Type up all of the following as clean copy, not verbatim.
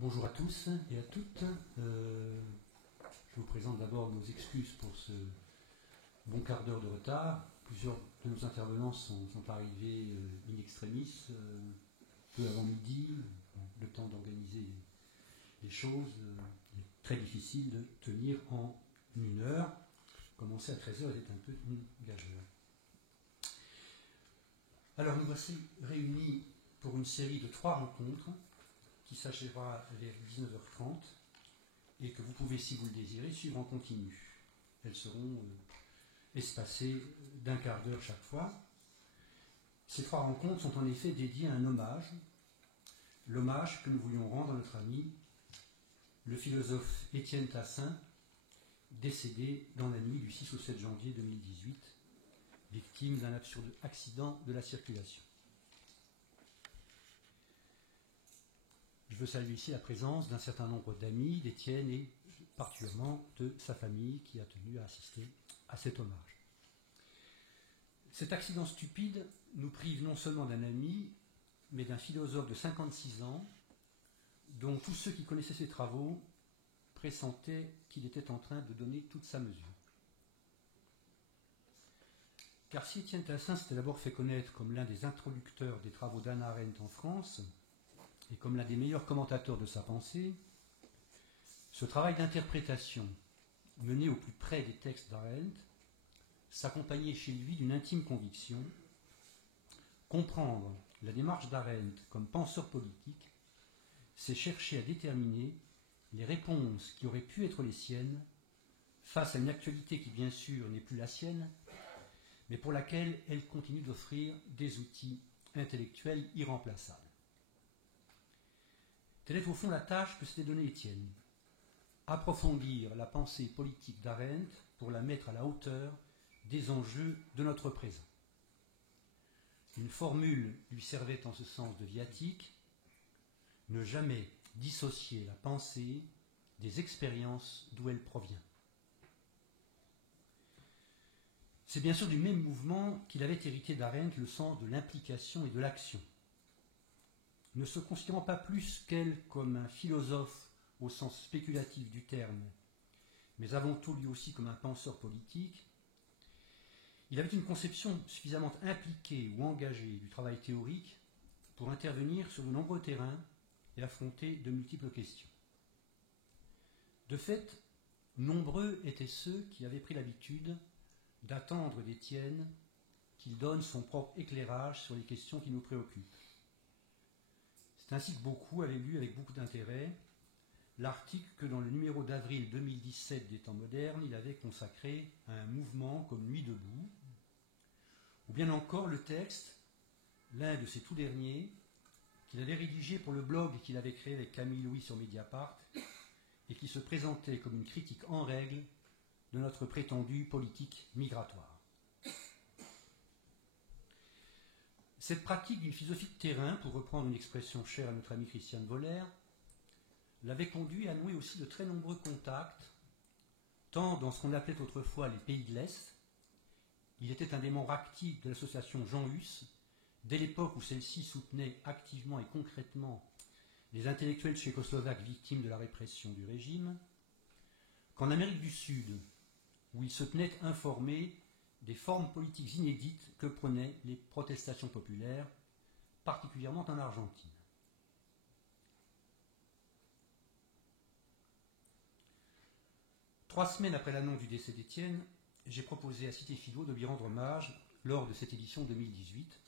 Bonjour à tous et à toutes. Je vous présente d'abord nos excuses pour ce bon quart d'heure de retard. Plusieurs de nos intervenants sont arrivés in extremis, peu avant midi, le temps d'organiser les choses. Il est très difficile de tenir en une heure. Commencer à 13h était un peu une gageure. Alors nous voici réunis pour une série de 3 rencontres qui s'achèvera vers 19h30 et que vous pouvez, si vous le désirez, suivre en continu. Elles seront espacées d'un quart d'heure chaque fois. Ces 3 rencontres sont en effet dédiées à un hommage, l'hommage que nous voulions rendre à notre ami, le philosophe Étienne Tassin, décédé dans la nuit du 6 au 7 janvier 2018, victime d'un absurde accident de la circulation. Je veux saluer ici la présence d'un certain nombre d'amis d'Étienne et particulièrement de sa famille qui a tenu à assister à cet hommage. Cet accident stupide nous prive non seulement d'un ami, mais d'un philosophe de 56 ans, dont tous ceux qui connaissaient ses travaux pressentaient qu'il était en train de donner toute sa mesure. Car si Étienne Tassin s'était d'abord fait connaître comme l'un des introducteurs des travaux d'Hannah Arendt en France, et comme l'un des meilleurs commentateurs de sa pensée, ce travail d'interprétation mené au plus près des textes d'Arendt s'accompagnait chez lui d'une intime conviction: comprendre la démarche d'Arendt comme penseur politique, c'est chercher à déterminer les réponses qui auraient pu être les siennes face à une actualité qui, bien sûr, n'est plus la sienne, mais pour laquelle elle continue d'offrir des outils intellectuels irremplaçables. Telle est au fond la tâche que s'était donnée Étienne: approfondir la pensée politique d'Arendt pour la mettre à la hauteur des enjeux de notre présent. Une formule lui servait en ce sens de viatique: ne jamais dissocier la pensée des expériences d'où elle provient. C'est bien sûr du même mouvement qu'il avait hérité d'Arendt le sens de l'implication et de l'action. Ne se considérant pas plus qu'elle comme un philosophe au sens spéculatif du terme, mais avant tout lui aussi comme un penseur politique, il avait une conception suffisamment impliquée ou engagée du travail théorique pour intervenir sur de nombreux terrains et affronter de multiples questions. De fait, nombreux étaient ceux qui avaient pris l'habitude d'attendre d'Étienne qu'il donne son propre éclairage sur les questions qui nous préoccupent. C'est ainsi que beaucoup avaient lu avec beaucoup d'intérêt l'article que dans le numéro d'avril 2017 des Temps modernes, il avait consacré à un mouvement comme Nuit debout, ou bien encore le texte, l'un de ces tout derniers, qu'il avait rédigé pour le blog qu'il avait créé avec Camille Louis sur Mediapart et qui se présentait comme une critique en règle de notre prétendue politique migratoire. Cette pratique d'une philosophie de terrain, pour reprendre une expression chère à notre ami Christiane Voller, l'avait conduit à nouer aussi de très nombreux contacts, tant dans ce qu'on appelait autrefois les pays de l'Est. Il était un des membres actifs de l'association Jean Hus, dès l'époque où celle-ci soutenait activement et concrètement les intellectuels tchécoslovaques victimes de la répression du régime, qu'en Amérique du Sud, où il se tenait informé des formes politiques inédites que prenaient les protestations populaires, particulièrement en Argentine. Trois semaines après l'annonce du décès d'Étienne, j'ai proposé à Cité Philo de lui rendre hommage lors de cette édition 2018,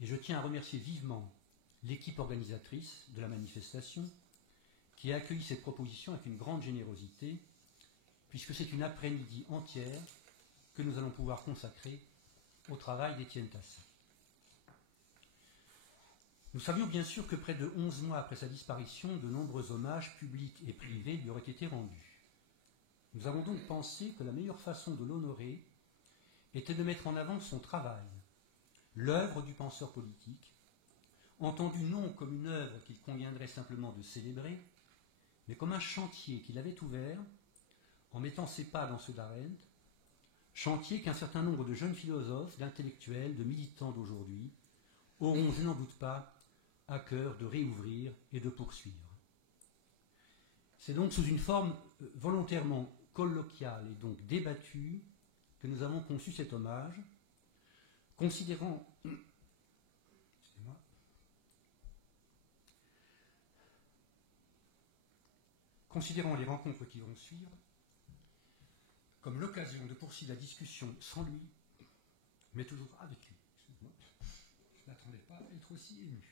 et je tiens à remercier vivement l'équipe organisatrice de la manifestation qui a accueilli cette proposition avec une grande générosité, puisque c'est une après-midi entière que nous allons pouvoir consacrer au travail d'Étienne Tassin. Nous savions bien sûr que près de 11 mois après sa disparition, de nombreux hommages publics et privés lui auraient été rendus. Nous avons donc pensé que la meilleure façon de l'honorer était de mettre en avant son travail, l'œuvre du penseur politique, entendue non comme une œuvre qu'il conviendrait simplement de célébrer, mais comme un chantier qu'il avait ouvert en mettant ses pas dans ceux d'Arendt, chantier qu'un certain nombre de jeunes philosophes, d'intellectuels, de militants d'aujourd'hui auront, je n'en doute pas, à cœur de réouvrir et de poursuivre. C'est donc sous une forme volontairement colloquiale et donc débattue que nous avons conçu cet hommage, considérant les rencontres qui vont suivre comme l'occasion de poursuivre la discussion sans lui, mais toujours avec lui. Excuse-moi, je ne m'attendais pas à être aussi ému.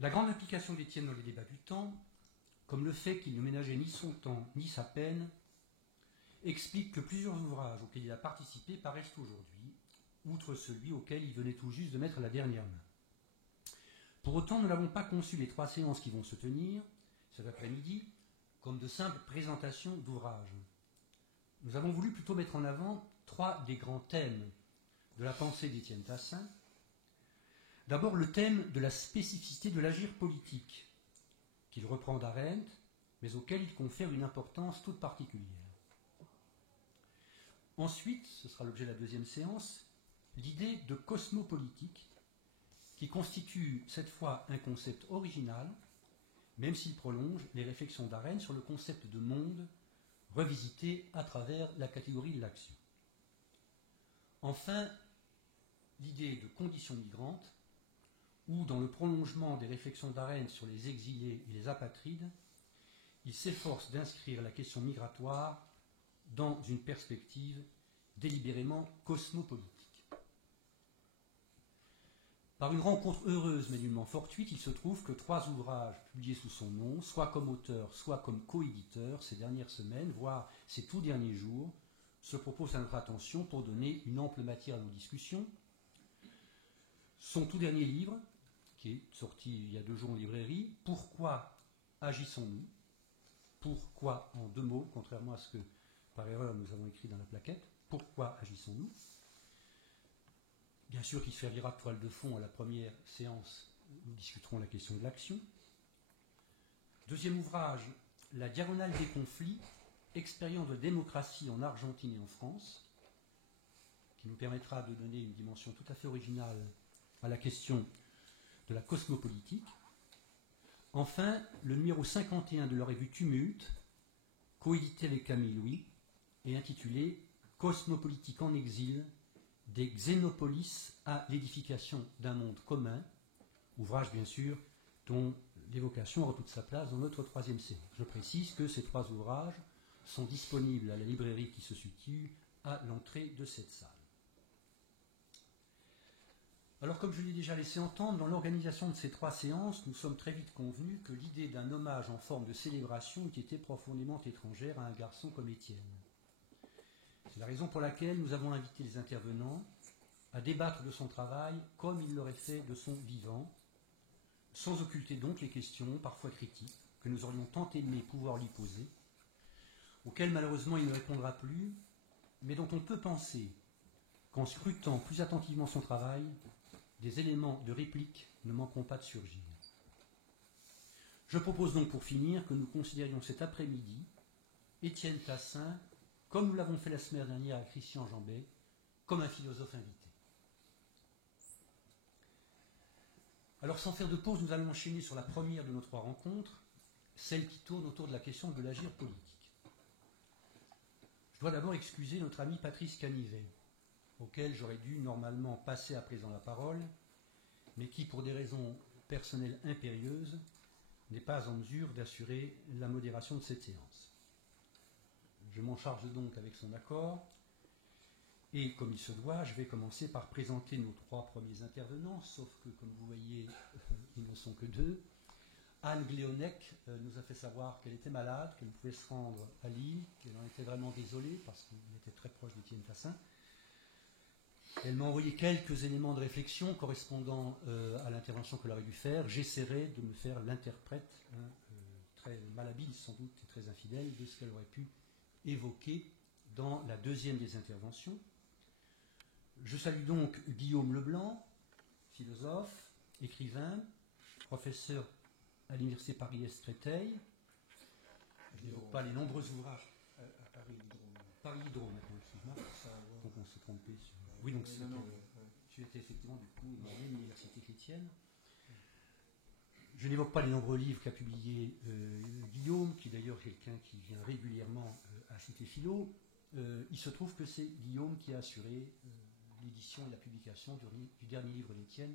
La grande implication d'Étienne dans les débats du temps, comme le fait qu'il ne ménageait ni son temps ni sa peine, explique que plusieurs ouvrages auxquels il a participé paraissent aujourd'hui, outre celui auquel il venait tout juste de mettre la dernière main. Pour autant, nous n'avons pas conçu les 3 séances qui vont se tenir cet après-midi comme de simples présentations d'ouvrages. Nous avons voulu plutôt mettre en avant 3 des grands thèmes de la pensée d'Étienne Tassin. D'abord, le thème de la spécificité de l'agir politique, qu'il reprend d'Arendt, mais auquel il confère une importance toute particulière. Ensuite, ce sera l'objet de la deuxième séance, l'idée de cosmopolitique, qui constitue cette fois un concept original, même s'il prolonge les réflexions d'Arendt sur le concept de monde, revisité à travers la catégorie de l'action. Enfin, l'idée de conditions migrantes, où, dans le prolongement des réflexions d'Arendt sur les exilés et les apatrides, il s'efforce d'inscrire la question migratoire dans une perspective délibérément cosmopolitique. Par une rencontre heureuse mais nullement fortuite, il se trouve que 3 ouvrages publiés sous son nom, soit comme auteur, soit comme coéditeur, ces dernières semaines, voire ces tout derniers jours, se proposent à notre attention pour donner une ample matière à nos discussions. Son tout dernier livre, qui est sorti il y a 2 jours en librairie, Pourquoi agissons-nous ? Pourquoi en 2 mots, contrairement à ce que par erreur nous avons écrit dans la plaquette, Pourquoi agissons-nous ? Bien sûr qu'il servira de toile de fond à la première séance, nous discuterons la question de l'action. Deuxième ouvrage, La diagonale des conflits, expérience de démocratie en Argentine et en France, qui nous permettra de donner une dimension tout à fait originale à la question de la cosmopolitique. Enfin, le numéro 51 de la revue Tumulte, coédité avec Camille Louis, et intitulé Cosmopolitique en exil, des Xénopolis à l'édification d'un monde commun, ouvrage bien sûr dont l'évocation aura toute sa place dans notre 3e séance. Je précise que ces 3 ouvrages sont disponibles à la librairie qui se situe à l'entrée de cette salle. Alors, comme je l'ai déjà laissé entendre, dans l'organisation de ces 3 séances, nous sommes très vite convenus que l'idée d'un hommage en forme de célébration eût été profondément étrangère à un garçon comme Étienne. C'est la raison pour laquelle nous avons invité les intervenants à débattre de son travail comme il l'aurait fait de son vivant, sans occulter donc les questions, parfois critiques, que nous aurions tant aimé pouvoir lui poser, auxquelles malheureusement il ne répondra plus, mais dont on peut penser qu'en scrutant plus attentivement son travail, des éléments de réplique ne manqueront pas de surgir. Je propose donc pour finir que nous considérions cet après-midi Étienne Tassin, comme nous l'avons fait la semaine dernière à Christian Jambet, comme un philosophe invité. Alors sans faire de pause, nous allons enchaîner sur la première de nos 3 rencontres, celle qui tourne autour de la question de l'agir politique. Je dois d'abord excuser notre ami Patrice Canivet, auquel j'aurais dû normalement passer à présent la parole, mais qui, pour des raisons personnelles impérieuses, n'est pas en mesure d'assurer la modération de cette séance. Je m'en charge donc avec son accord, et comme il se doit, je vais commencer par présenter nos 3 premiers intervenants, sauf que, comme vous voyez, ils ne sont que 2. Anne Gléonec nous a fait savoir qu'elle était malade, qu'elle ne pouvait se rendre à Lille, qu'elle en était vraiment désolée, parce qu'il était très proche d'Étienne Tassin. Elle m'a envoyé quelques éléments de réflexion correspondant à l'intervention qu'elle aurait dû faire. J'essaierai de me faire l'interprète, très malhabile sans doute et très infidèle, de ce qu'elle aurait pu évoquer dans la 2e des interventions. Je salue donc Guillaume Leblanc, philosophe, écrivain, professeur à l'université Paris-Est Créteil. Je n'évoque pas les nombreux ouvrages à Paris-Hydro maintenant, excuse-moi. Donc on s'est trompé sur... Oui, donc tu étais effectivement du coup à l'université chrétienne. Je n'évoque pas les nombreux livres qu'a publié Guillaume, qui est d'ailleurs quelqu'un qui vient régulièrement à Cité Philo. Il se trouve que c'est Guillaume qui a assuré l'édition et la publication du dernier livre d'Étienne.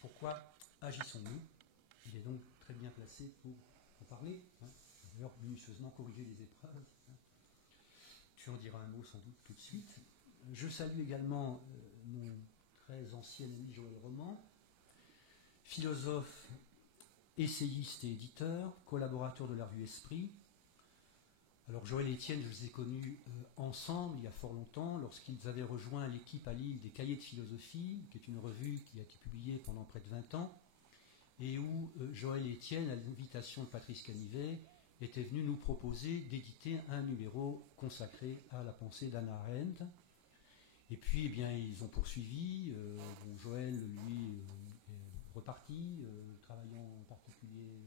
Pourquoi agissons-nous? Il est donc très bien placé pour en parler. D'ailleurs, minutieusement corriger les épreuves. Tu en diras un mot sans doute tout de suite. Je salue également mon très ancien ami Joël Roman, philosophe, essayiste et éditeur, collaborateur de la revue Esprit. Alors Joël et Étienne, je les ai connus ensemble il y a fort longtemps, lorsqu'ils avaient rejoint l'équipe à Lille des Cahiers de philosophie, qui est une revue qui a été publiée pendant près de 20 ans, et où Joël et Étienne, à l'invitation de Patrice Canivet, étaient venus nous proposer d'éditer un numéro consacré à la pensée d'Hannah Arendt. Et puis, eh bien, ils ont poursuivi. Joël, lui, est reparti, travaillant en particulier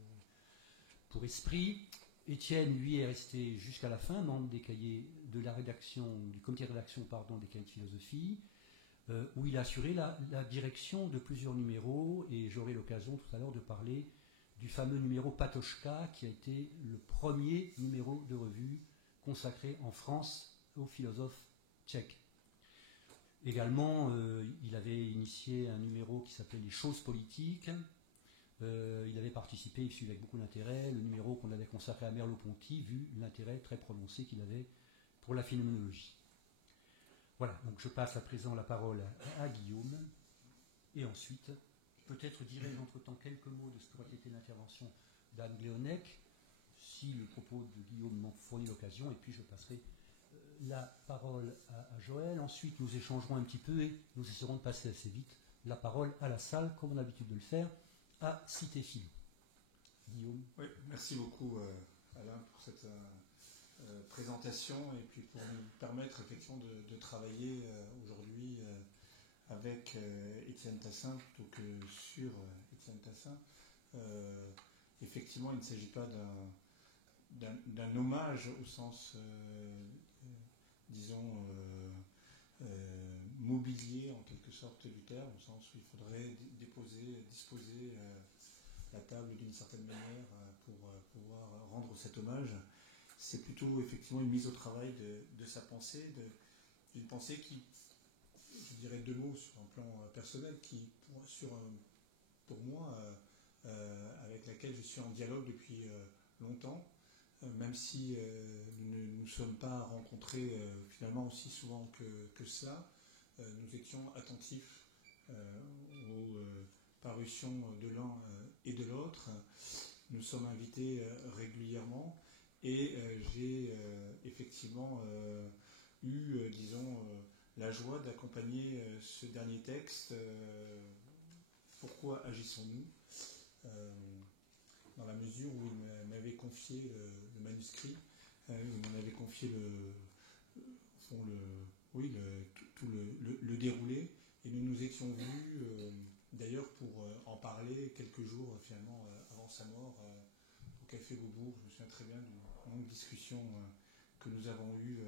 pour Esprit. Étienne, lui, est resté jusqu'à la fin, membre des cahiers de la rédaction, du comité de rédaction, des cahiers de philosophie, où il a assuré la direction de plusieurs numéros, et j'aurai l'occasion tout à l'heure de parler du fameux numéro Patochka, qui a été le premier numéro de revue consacré en France aux philosophes tchèques. Également, il avait initié un numéro qui s'appelait Les choses politiques. Il avait participé, il suivait avec beaucoup d'intérêt, le numéro qu'on avait consacré à Merleau-Ponty, vu l'intérêt très prononcé qu'il avait pour la phénoménologie. Voilà, donc je passe à présent la parole à Guillaume, et ensuite, peut-être dirai-je entre-temps quelques mots de ce qu'aurait été l'intervention d'Anne Gléonec, si le propos de Guillaume m'en fournit l'occasion, et puis je passerai la parole à Joël. Ensuite, nous échangerons un petit peu et nous essaierons de passer assez vite la parole à la salle, comme on a l'habitude de le faire, à Cité Philo. Guillaume. Oui, merci beaucoup Alain pour cette présentation et puis pour nous permettre effectivement de travailler aujourd'hui avec Étienne Tassin plutôt que sur Étienne Tassin. Effectivement, il ne s'agit pas d'un hommage au sens, disons, mobilier en quelque sorte du terme, au sens où il faudrait disposer la table d'une certaine manière pour pouvoir rendre cet hommage. C'est plutôt effectivement une mise au travail de sa pensée, d'une pensée qui, je dirais deux mots sur un plan personnel, qui pour moi, avec laquelle je suis en dialogue depuis longtemps, même si nous ne nous sommes pas rencontrés finalement aussi souvent que cela, nous étions attentifs aux parutions de l'un et de l'autre. Nous sommes invités régulièrement et j'ai effectivement eu, disons, la joie d'accompagner ce dernier texte, Pourquoi agissons-nous, dans la mesure où il m'avait confié le manuscrit, il m'en avait confié tout le déroulé, et nous nous étions vus d'ailleurs pour en parler quelques jours finalement avant sa mort au Café Beaubourg. Je me souviens très bien d'une longue discussion que nous avons eue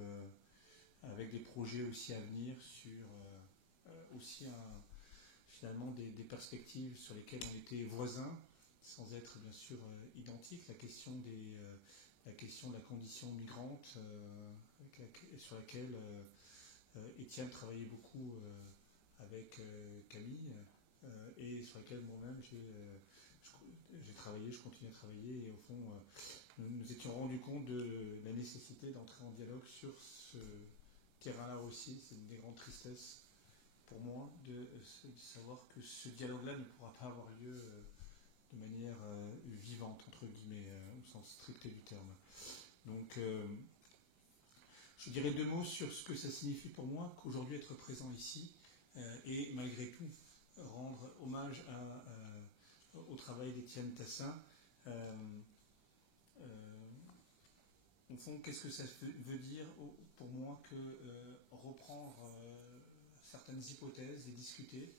avec des projets aussi à venir sur aussi finalement des perspectives sur lesquelles on était voisins, sans être bien sûr identiques. La question de la condition migrante, sur laquelle Étienne travaillait beaucoup avec Camille, et sur laquelle moi-même j'ai travaillé, je continue à travailler, et au fond nous nous étions rendus compte de la nécessité d'entrer en dialogue sur ce terrain-là aussi. C'est une des grandes tristesses pour moi de savoir que ce dialogue-là ne pourra pas avoir lieu de manière vivante, entre guillemets, au sens strict du terme. Donc, je dirais deux mots sur ce que ça signifie pour moi qu'aujourd'hui être présent ici et malgré tout rendre hommage au travail d'Étienne Tassin. Au fond, qu'est-ce que ça veut dire pour moi que reprendre certaines hypothèses et discuter.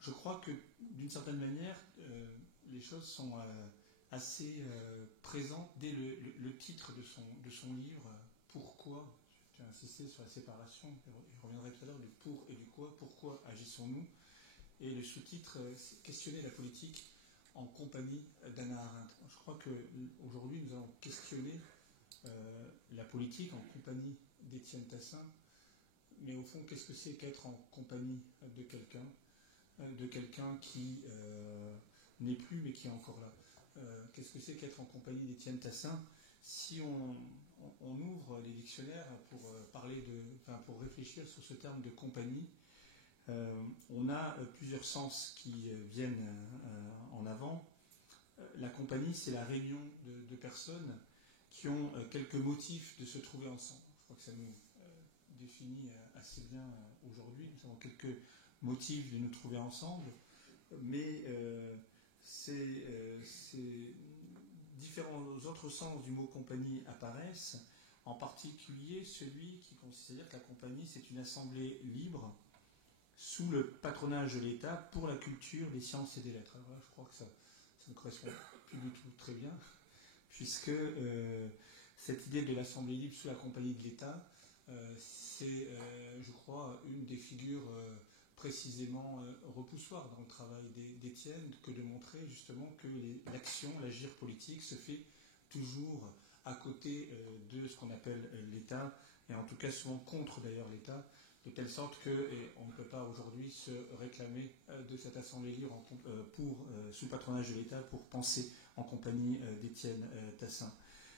Je crois que d'une certaine manière, les choses sont assez présentes dès le titre de son livre, Pourquoi. Tu as insisté sur la séparation, je reviendrai tout à l'heure du pour et du quoi, pourquoi agissons-nous. Et le sous-titre, c'est questionner la politique en compagnie d'Hannah Arendt. Je crois qu'aujourd'hui, nous allons questionner la politique en compagnie d'Étienne Tassin, mais au fond, qu'est-ce que c'est qu'être en compagnie de quelqu'un qui n'est plus mais qui est encore là. Qu'est-ce que c'est qu'être en compagnie d'Étienne Tassin? Si on ouvre les dictionnaires pour pour réfléchir sur ce terme de compagnie, on a plusieurs sens qui viennent en avant. La compagnie, c'est la réunion de personnes qui ont quelques motifs de se trouver ensemble. Je crois que ça nous définit assez bien aujourd'hui. Nous avons quelques motifs de nous trouver ensemble, mais ces différents autres sens du mot compagnie apparaissent, en particulier celui qui consiste à dire que la compagnie, c'est une assemblée libre sous le patronage de l'État pour la culture, les sciences et des lettres. Alors là, je crois que ça ne correspond plus du tout très bien, puisque cette idée de l'assemblée libre sous la compagnie de l'État, c'est, je crois, une des figures précisément repoussoires dans le travail d'Étienne, que de montrer justement que l'action, l'agir politique se fait toujours à côté de ce qu'on appelle l'État, et en tout cas souvent contre d'ailleurs l'État, de telle sorte qu'on ne peut pas aujourd'hui se réclamer de cette assemblée libre sous patronage de l'État pour penser en compagnie d'Étienne Tassin.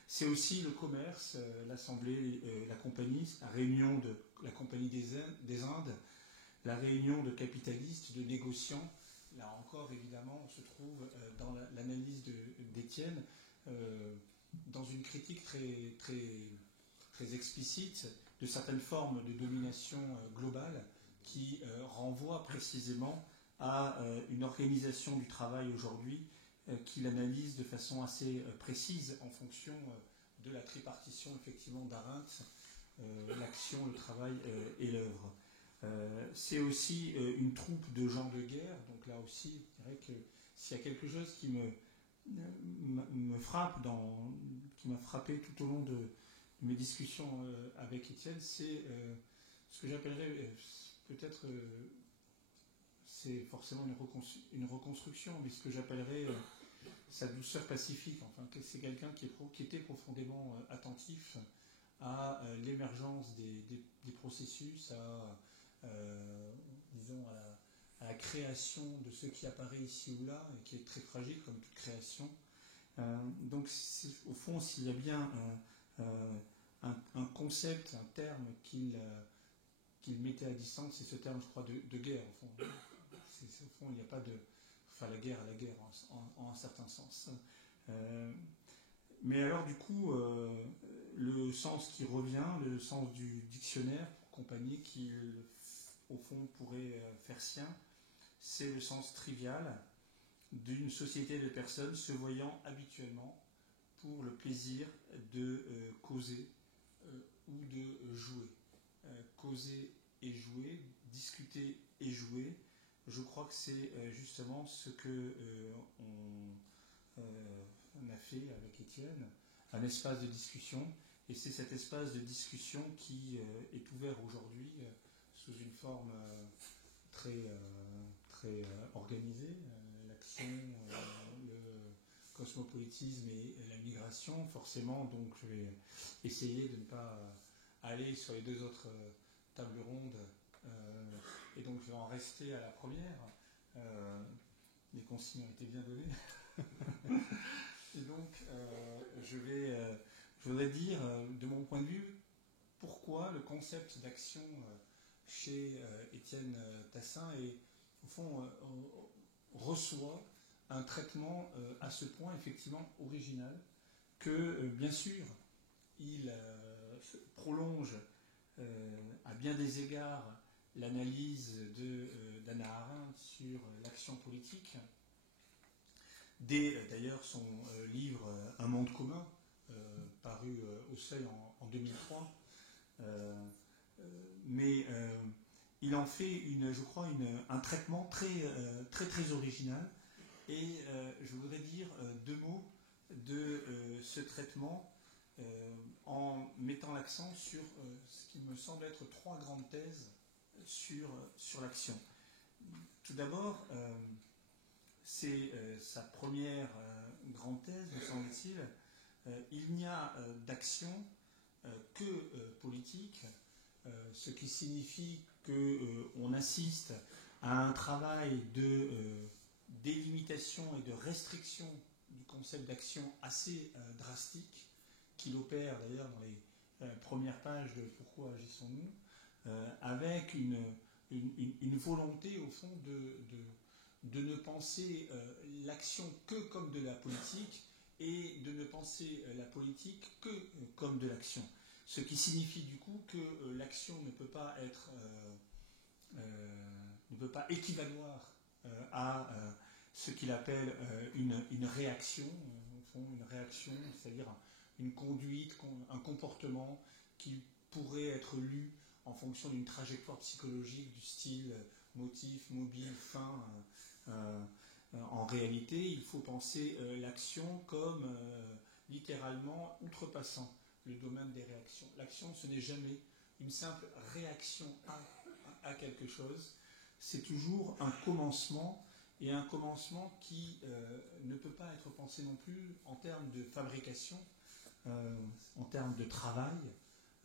C'est aussi le commerce, l'assemblée, la compagnie, la réunion de la compagnie des Indes, la réunion de capitalistes, de négociants. Là encore, évidemment, on se trouve dans l'analyse d'Étienne dans une critique très, très, très explicite de certaines formes de domination globale qui renvoient précisément à une organisation du travail aujourd'hui qu'il analyse de façon assez précise en fonction de la tripartition effectivement d'Arendt, l'action, le travail et l'œuvre. C'est aussi une troupe de gens de guerre, donc là aussi, je dirais que s'il y a quelque chose qui me frappe, qui m'a frappé tout au long de mes discussions avec Étienne, c'est ce que j'appellerais peut-être, c'est forcément une reconstruction, mais ce que j'appellerais sa douceur pacifique. Enfin, c'est quelqu'un qui était profondément attentif à l'émergence des processus, disons à la création de ce qui apparaît ici ou là, et qui est très fragile comme toute création. Donc, au fond, s'il y a bien un concept, un terme qu'il mettait à distance, c'est ce terme, je crois, de guerre. Au fond, il n'y a pas de... Enfin, la guerre à la guerre, en un certain sens. Mais alors, du coup, le sens qui revient, le sens du dictionnaire, pour compagnie, qui, au fond, pourrait faire sien, c'est le sens trivial d'une société de personnes se voyant habituellement pour le plaisir de causer ou de jouer. Causer et jouer, discuter et jouer, je crois que c'est justement ce que on a fait avec Étienne, un espace de discussion, et c'est cet espace de discussion qui est ouvert aujourd'hui sous une forme très organisée, l'action, le cosmopolitisme et la migration, forcément. Donc je vais essayer de ne pas aller sur les deux autres tables rondes, et donc je vais en rester à la première. Les consignes ont été bien données. Et donc je voudrais dire, de mon point de vue, pourquoi le concept d'action chez Étienne Tassin est, au fond, reçoit un traitement à ce point effectivement original que, bien sûr, il prolonge à bien des égards l'analyse d'Hannah Arendt sur l'action politique, dès d'ailleurs son livre Un monde commun, paru au Seuil en 2003. Mais il en fait, je crois, un traitement très original. Et je voudrais dire deux mots de ce traitement en mettant l'accent sur ce qui me semble être trois grandes thèses sur l'action. Tout d'abord, c'est sa première grande thèse, me semble-t-il. Il n'y a d'action que politique, ce qui signifie qu'on assiste à un travail de délimitation et de restriction du concept d'action assez drastique, qu'il opère d'ailleurs dans les premières pages de Pourquoi agissons-nous, avec une volonté au fond de ne penser l'action que comme de la politique et de ne penser la politique que comme de l'action. Ce qui signifie du coup que l'action ne peut pas être ne peut pas équivaloir à ce qu'il appelle une réaction, au fond, une réaction, c'est-à-dire une conduite, un comportement qui pourrait être lu en fonction d'une trajectoire psychologique du style motif, mobile, fin. En réalité, il faut penser l'action comme littéralement outrepassant le domaine des réactions. L'action, ce n'est jamais une simple réaction à quelque chose, c'est toujours un commencement, et un commencement qui ne peut pas être pensé non plus en termes de fabrication, en termes de travail,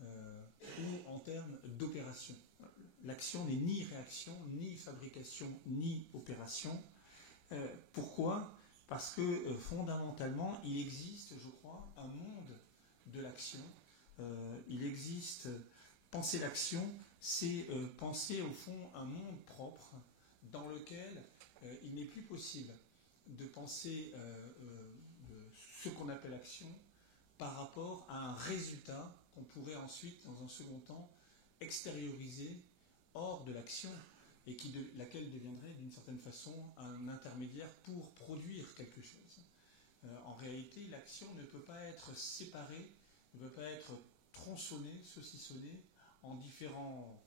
ou en termes d'opération. L'action n'est ni réaction, ni fabrication, ni opération. Pourquoi ? Parce que fondamentalement, il existe, je crois, un monde de l'action. Il existe, penser l'action, c'est penser au fond un monde propre dans lequel il n'est plus possible de penser ce qu'on appelle action par rapport à un résultat qu'on pourrait ensuite, dans un second temps, extérioriser hors de l'action et laquelle deviendrait d'une certaine façon un intermédiaire pour produire quelque chose. En réalité, l'action ne peut pas être séparée, ne peut pas être tronçonnée, saucissonnée en différents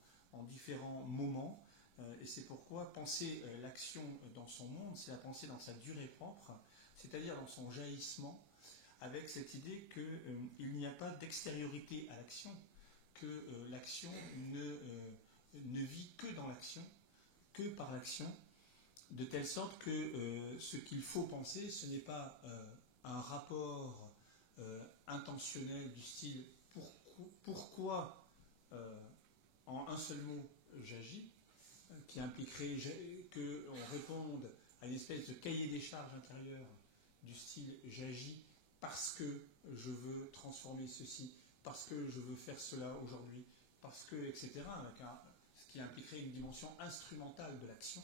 moments. Et c'est pourquoi penser l'action dans son monde, c'est la penser dans sa durée propre, c'est-à-dire dans son jaillissement, avec cette idée qu'il n'y a pas d'extériorité à l'action, que l'action ne vit que dans l'action, que par l'action, de telle sorte que ce qu'il faut penser, ce n'est pas un rapport intentionnel du style pourquoi en un seul mot j'agis, qui impliquerait qu'on réponde à une espèce de cahier des charges intérieur du style j'agis parce que je veux transformer ceci, parce que je veux faire cela aujourd'hui, parce que, etc., ce qui impliquerait une dimension instrumentale de l'action.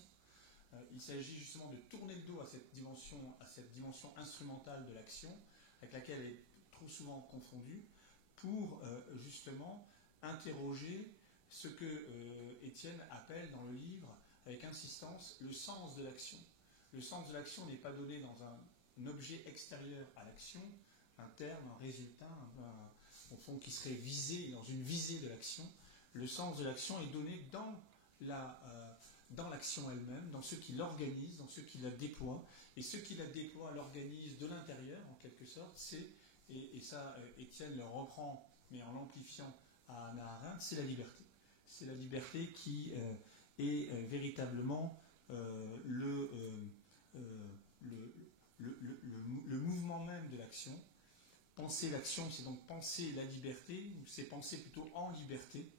Il s'agit justement de tourner le dos à cette dimension instrumentale de l'action, avec laquelle elle est trop souvent confondue, pour justement interroger ce que Étienne appelle dans le livre, avec insistance, le sens de l'action. Le sens de l'action n'est pas donné dans un objet extérieur à l'action, un terme, un résultat, au fond, qui serait visé, dans une visée de l'action. Le sens de l'action est donné dans l'action elle-même, dans ce qui l'organise, dans ce qui la déploie. Et ce qui la déploie, l'organise de l'intérieur, en quelque sorte, et ça, Étienne le reprend, mais en l'amplifiant à Hannah Arendt, c'est la liberté. C'est la liberté qui est véritablement le mouvement même de l'action. Penser l'action, c'est donc penser la liberté, ou c'est penser plutôt en liberté,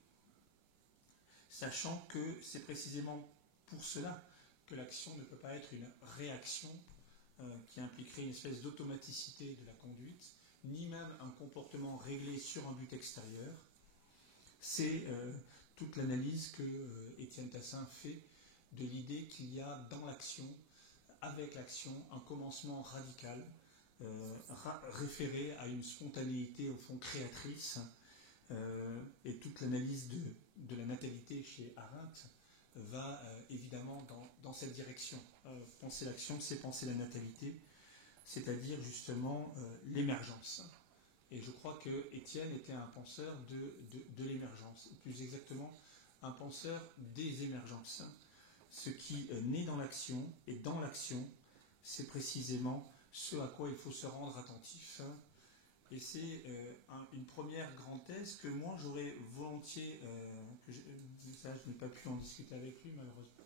sachant que c'est précisément pour cela que l'action ne peut pas être une réaction qui impliquerait une espèce d'automaticité de la conduite, ni même un comportement réglé sur un but extérieur. C'est toute l'analyse que Étienne Tassin fait de l'idée qu'il y a dans l'action, avec l'action, un commencement radical, référé à une spontanéité au fond créatrice, et toute l'analyse de la natalité chez Arendt va évidemment dans cette direction. Penser l'action, c'est penser la natalité, c'est-à-dire justement l'émergence. Et je crois que Étienne était un penseur de l'émergence, ou plus exactement un penseur des émergences. Ce qui naît dans l'action, et dans l'action, c'est précisément ce à quoi il faut se rendre attentif. Et c'est une première grande thèse que moi j'aurais volontiers, ça je n'ai pas pu en discuter avec lui malheureusement,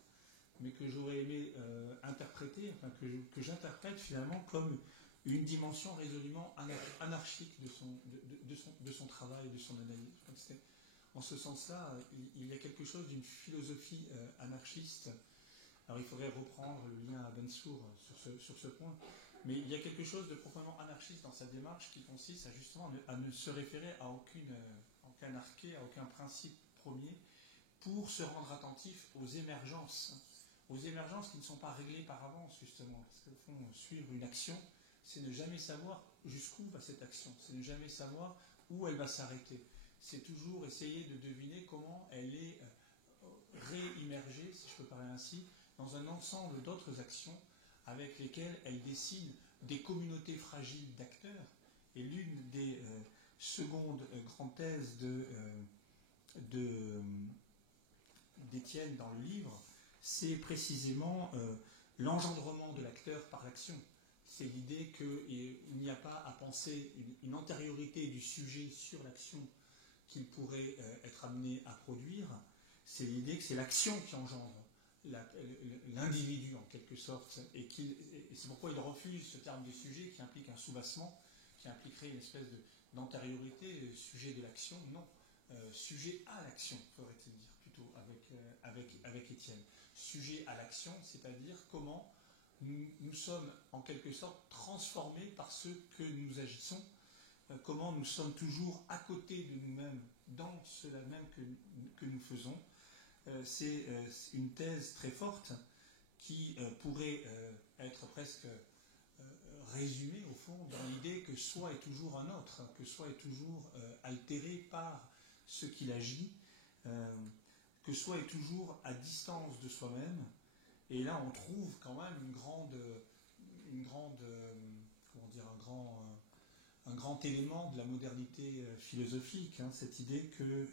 mais que j'aurais aimé interpréter, enfin, que j'interprète finalement comme une dimension résolument anarchique de son travail, de son analyse. Je crois que en ce sens-là, il y a quelque chose d'une philosophie anarchiste. Alors il faudrait reprendre le lien à Bensour sur ce point, mais il y a quelque chose de profondément anarchiste dans sa démarche qui consiste à ne se référer à aucun arché, à aucun principe premier, pour se rendre attentif aux émergences qui ne sont pas réglées par avance, justement, parce qu'au fond, suivre une action, c'est ne jamais savoir jusqu'où va cette action, c'est ne jamais savoir où elle va s'arrêter. C'est toujours essayer de deviner comment elle est réimmergée, si je peux parler ainsi, dans un ensemble d'autres actions avec lesquelles elle dessine des communautés fragiles d'acteurs. Et l'une des secondes grandes thèses d'Étienne dans le livre, c'est précisément l'engendrement de l'acteur par l'action. C'est l'idée qu'il n'y a pas à penser une antériorité du sujet sur l'action qu'il pourrait être amené à produire. C'est l'idée que c'est l'action qui engendre l'individu en quelque sorte, et c'est pourquoi il refuse ce terme de sujet qui implique un soubassement, qui impliquerait une espèce d'antériorité, sujet de l'action, non, sujet à l'action, faudrait-il dire plutôt avec Étienne. Sujet à l'action, c'est-à-dire comment nous sommes en quelque sorte transformés par ce que nous agissons, comment nous sommes toujours à côté de nous-mêmes dans cela même que nous faisons. C'est une thèse très forte qui pourrait être presque résumée au fond dans l'idée que soi est toujours un autre, que soi est toujours altéré par ce qu'il agit, que soi est toujours à distance de soi-même. Et là, on trouve quand même un grand élément de la modernité philosophique, hein, cette idée que,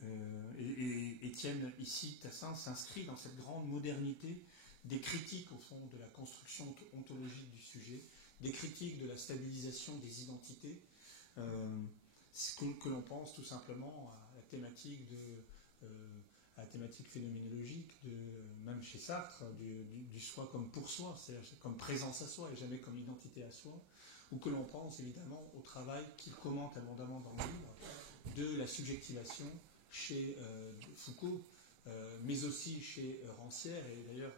et Étienne ici, Tassin, s'inscrit dans cette grande modernité des critiques, au fond, de la construction ontologique du sujet, des critiques de la stabilisation des identités, que l'on pense tout simplement à la thématique à la thématique phénoménologique, même chez Sartre, du soi comme pour soi, c'est-à-dire comme présence à soi et jamais comme identité à soi, ou que l'on pense évidemment au travail qu'il commente abondamment dans le livre de la subjectivation chez Foucault, mais aussi chez Rancière, et d'ailleurs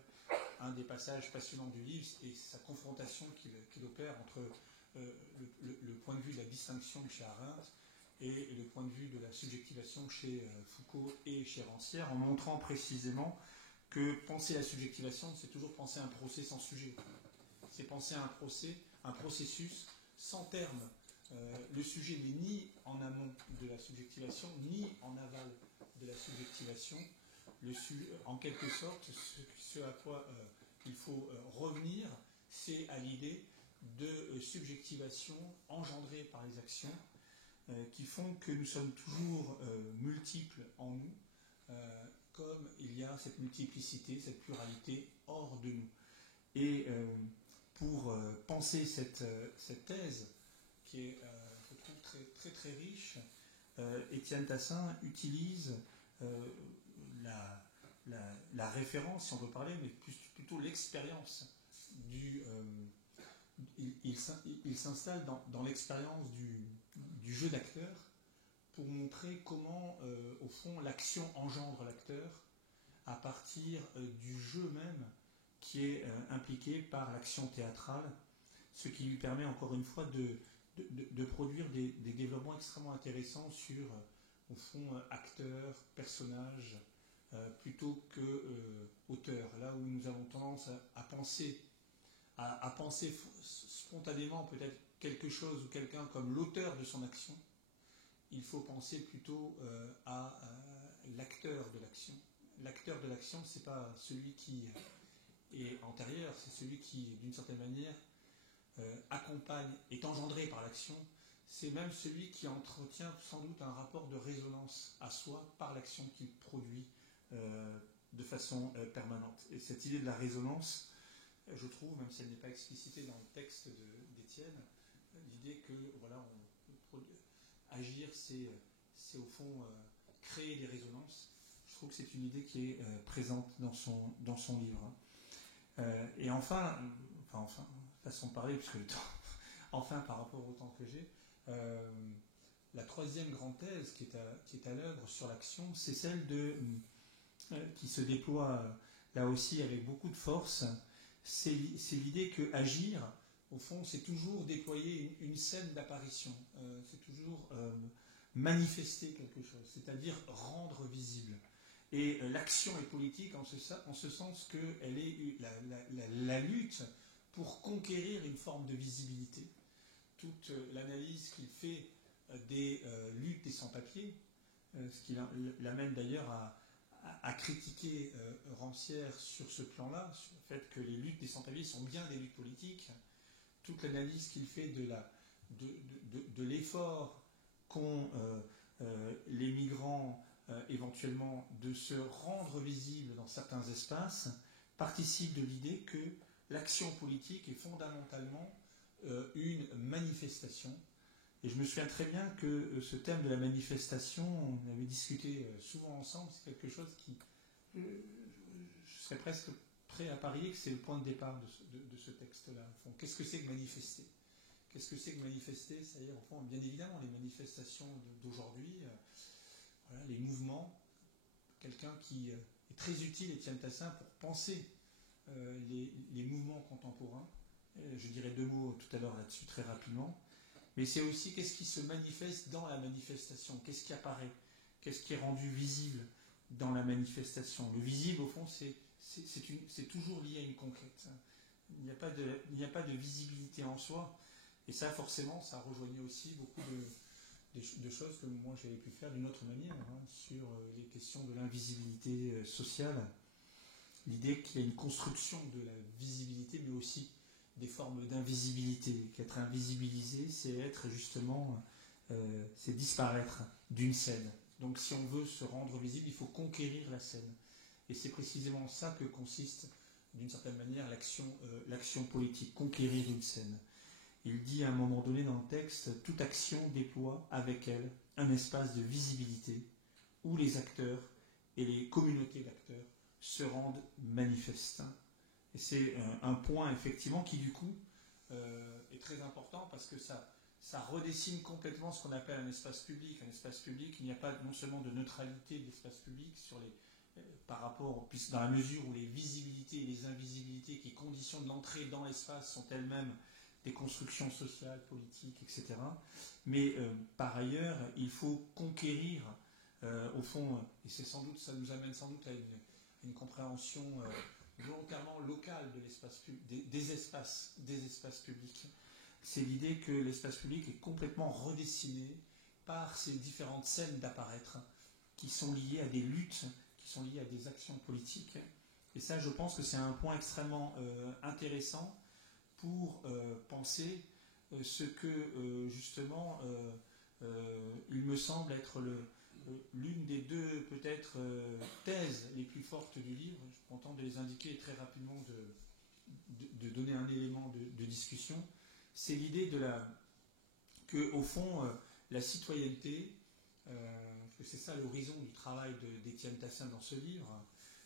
un des passages passionnants du livre est sa confrontation qu'il opère entre le point de vue de la distinction chez Arendt et le point de vue de la subjectivation chez Foucault et chez Rancière, en montrant précisément que penser la subjectivation, c'est toujours penser un procès sans sujet. C'est penser un processus sans terme. Le sujet n'est ni en amont de la subjectivation, ni en aval de la subjectivation. En quelque sorte, ce à quoi il faut revenir, c'est à l'idée de subjectivation engendrée par les actions, qui font que nous sommes toujours multiples en nous, comme il y a cette multiplicité, cette pluralité hors de nous. Et pour penser cette thèse, qui est, je trouve, très, très, très riche, Étienne Tassin utilise la référence, si on veut parler, mais plutôt l'expérience il s'installe dans l'expérience du jeu d'acteur pour montrer comment, au fond, l'action engendre l'acteur à partir du jeu même qui est impliqué par l'action théâtrale, ce qui lui permet, encore une fois, de produire des développements extrêmement intéressants sur, au fond, acteurs, personnages, plutôt que auteurs. Là où nous avons tendance à penser spontanément peut-être quelque chose ou quelqu'un comme l'auteur de son action, il faut penser plutôt à l'acteur de l'action. L'acteur de l'action, c'est pas celui qui est antérieur, c'est celui qui, d'une certaine manière, accompagne, est engendré par l'action. C'est même celui qui entretient sans doute un rapport de résonance à soi par l'action qu'il produit de façon permanente. Et cette idée de la résonance, je trouve, même si elle n'est pas explicitée dans le texte d'Étienne, l'idée que voilà, agir, c'est au fond créer des résonances. Je trouve que c'est une idée qui est présente dans son livre. Et enfin, façon de parler, puisque le temps, enfin par rapport au temps que j'ai, la troisième grande thèse qui est à l'œuvre sur l'action, c'est celle qui se déploie là aussi avec beaucoup de force. C'est l'idée que agir, au fond, c'est toujours déployer une scène d'apparition, c'est toujours manifester quelque chose, c'est-à-dire rendre visible. Et l'action est politique en ce sens qu'elle est la lutte pour conquérir une forme de visibilité. Toute l'analyse qu'il fait des luttes des sans-papiers, ce qui l'amène d'ailleurs à critiquer Rancière sur ce plan-là, sur le fait que les luttes des sans-papiers sont bien des luttes politiques. Toute l'analyse qu'il fait de l'effort qu'ont les migrants éventuellement de se rendre visibles dans certains espaces participe de l'idée que l'action politique est fondamentalement une manifestation. Et je me souviens très bien que ce thème de la manifestation, on avait discuté souvent ensemble, c'est quelque chose qui... Je serais presque prêt à parier que c'est le point de départ de ce texte-là. Au fond, qu'est-ce que c'est que manifester ? Qu'est-ce que c'est que manifester ? C'est-à-dire, au fond, bien évidemment, les manifestations d'aujourd'hui, voilà, les mouvements, quelqu'un qui est très utile, Étienne Tassin, pour penser les mouvements contemporains. Je dirais 2 mots tout à l'heure là-dessus très rapidement. Mais c'est aussi qu'est-ce qui se manifeste dans la manifestation, qu'est-ce qui apparaît, qu'est-ce qui est rendu visible dans la manifestation. Le visible, au fond, c'est toujours lié à une conquête. Il n'y a pas de visibilité en soi. Et ça, forcément, ça rejoignait aussi beaucoup de choses que moi j'avais pu faire d'une autre manière, sur les questions de l'invisibilité sociale. L'idée qu'il y a une construction de la visibilité, mais aussi des formes d'invisibilité. Qu'être invisibilisé, c'est être justement, c'est disparaître d'une scène. Donc si on veut se rendre visible, il faut conquérir la scène. Et c'est précisément ça que consiste, d'une certaine manière, l'action politique, conquérir une scène. Il dit à un moment donné dans le texte, toute action déploie avec elle un espace de visibilité où les acteurs et les communautés d'acteurs se rendent manifestes. Et c'est un point effectivement qui du coup est très important parce que ça redessine complètement ce qu'on appelle un espace public. Un espace public, il n'y a pas non seulement de neutralité de l'espace public par rapport, dans la mesure où les visibilités et les invisibilités qui conditionnent l'entrée dans l'espace sont elles-mêmes des constructions sociales, politiques, etc. Mais par ailleurs, il faut conquérir, au fond, et ça nous amène sans doute à une compréhension volontairement locale de l'espace des espaces publics. C'est l'idée que l'espace public est complètement redessiné par ces différentes scènes d'apparaître qui sont liées à des luttes, qui sont liées à des actions politiques. Et ça, je pense que c'est un point extrêmement intéressant pour penser ce que, justement, il me semble être l'une des 2, peut-être, thèses les plus fortes du livre. Je suis content de les indiquer et très rapidement de donner un élément de discussion. C'est l'idée que, au fond, la citoyenneté, que c'est ça l'horizon du travail d'Étienne Tassin dans ce livre,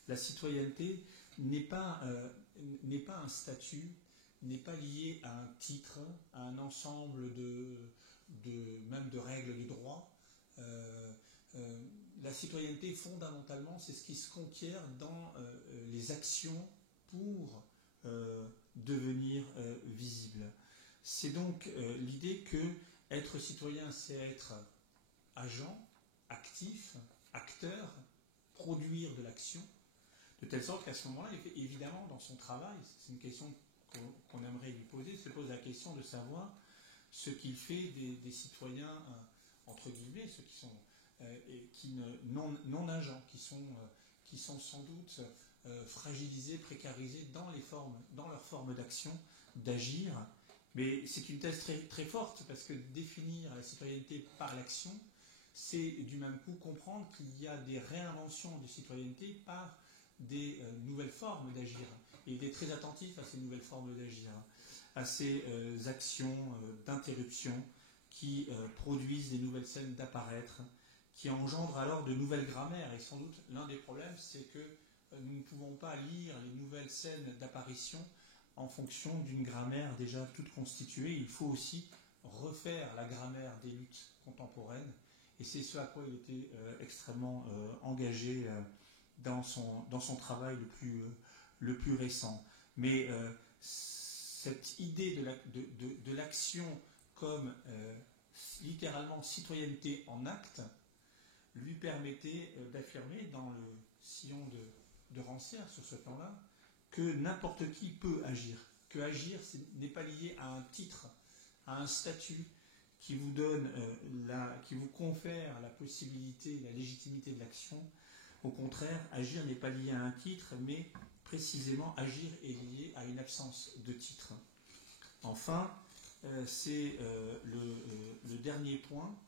la citoyenneté n'est pas un statut, n'est pas lié à un titre, à un ensemble même de règles de droit. La citoyenneté, fondamentalement, c'est ce qui se conquiert dans les actions pour devenir visible. C'est donc l'idée que être citoyen, c'est être agent, actif, acteur, produire de l'action, de telle sorte qu'à ce moment-là, évidemment, dans son travail, c'est une question qu'on aimerait lui poser, se pose la question de savoir ce qu'il fait des citoyens, entre guillemets, ceux qui sont non agents, qui sont sans doute fragilisés, précarisés dans leur forme d'action, d'agir. Mais c'est une thèse très, très forte, parce que définir la citoyenneté par l'action, c'est du même coup comprendre qu'il y a des réinventions de citoyenneté par des nouvelles formes d'agir. Et il est très attentif à ces nouvelles formes d'agir, à ces actions d'interruption qui produisent des nouvelles scènes d'apparaître, qui engendrent alors de nouvelles grammaires. Et sans doute, l'un des problèmes, c'est que nous ne pouvons pas lire les nouvelles scènes d'apparition en fonction d'une grammaire déjà toute constituée. Il faut aussi refaire la grammaire des luttes contemporaines, et c'est ce à quoi il était extrêmement engagé dans son travail le plus récent. Mais cette idée de l'action comme littéralement citoyenneté en acte lui permettait d'affirmer dans le sillon de Rancière sur ce plan-là que n'importe qui peut agir, que agir n'est pas lié à un titre, à un statut qui vous donne, qui vous confère la possibilité, la légitimité de l'action. Au contraire, agir n'est pas lié à un titre, mais précisément agir est lié à une absence de titre. Enfin, c'est le dernier point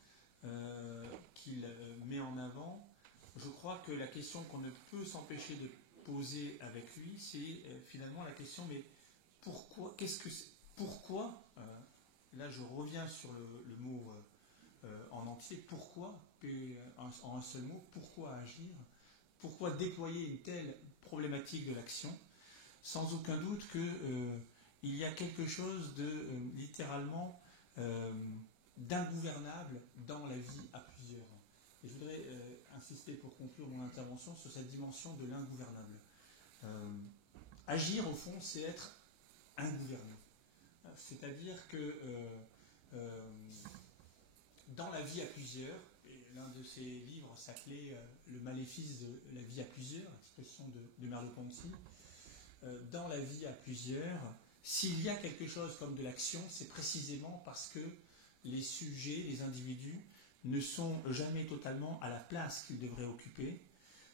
qu'il met en avant. Je crois que la question qu'on ne peut s'empêcher de poser avec lui, c'est finalement la question, mais pourquoi, pourquoi, là je reviens sur le mot en entier, pourquoi, en un seul mot, pourquoi agir, pourquoi déployer une telle problématique de l'action, sans aucun doute qu'il y a quelque chose de littéralement d'ingouvernable dans la vie à plusieurs. Et je voudrais insister pour conclure mon intervention sur cette dimension de l'ingouvernable. Agir, au fond, c'est être ingouverné. C'est-à-dire que dans la vie à plusieurs, et l'un de ses livres s'appelait Le maléfice de la vie à plusieurs, expression de Merleau-Ponty, dans la vie à plusieurs, s'il y a quelque chose comme de l'action, c'est précisément parce que les sujets, les individus, ne sont jamais totalement à la place qu'ils devraient occuper.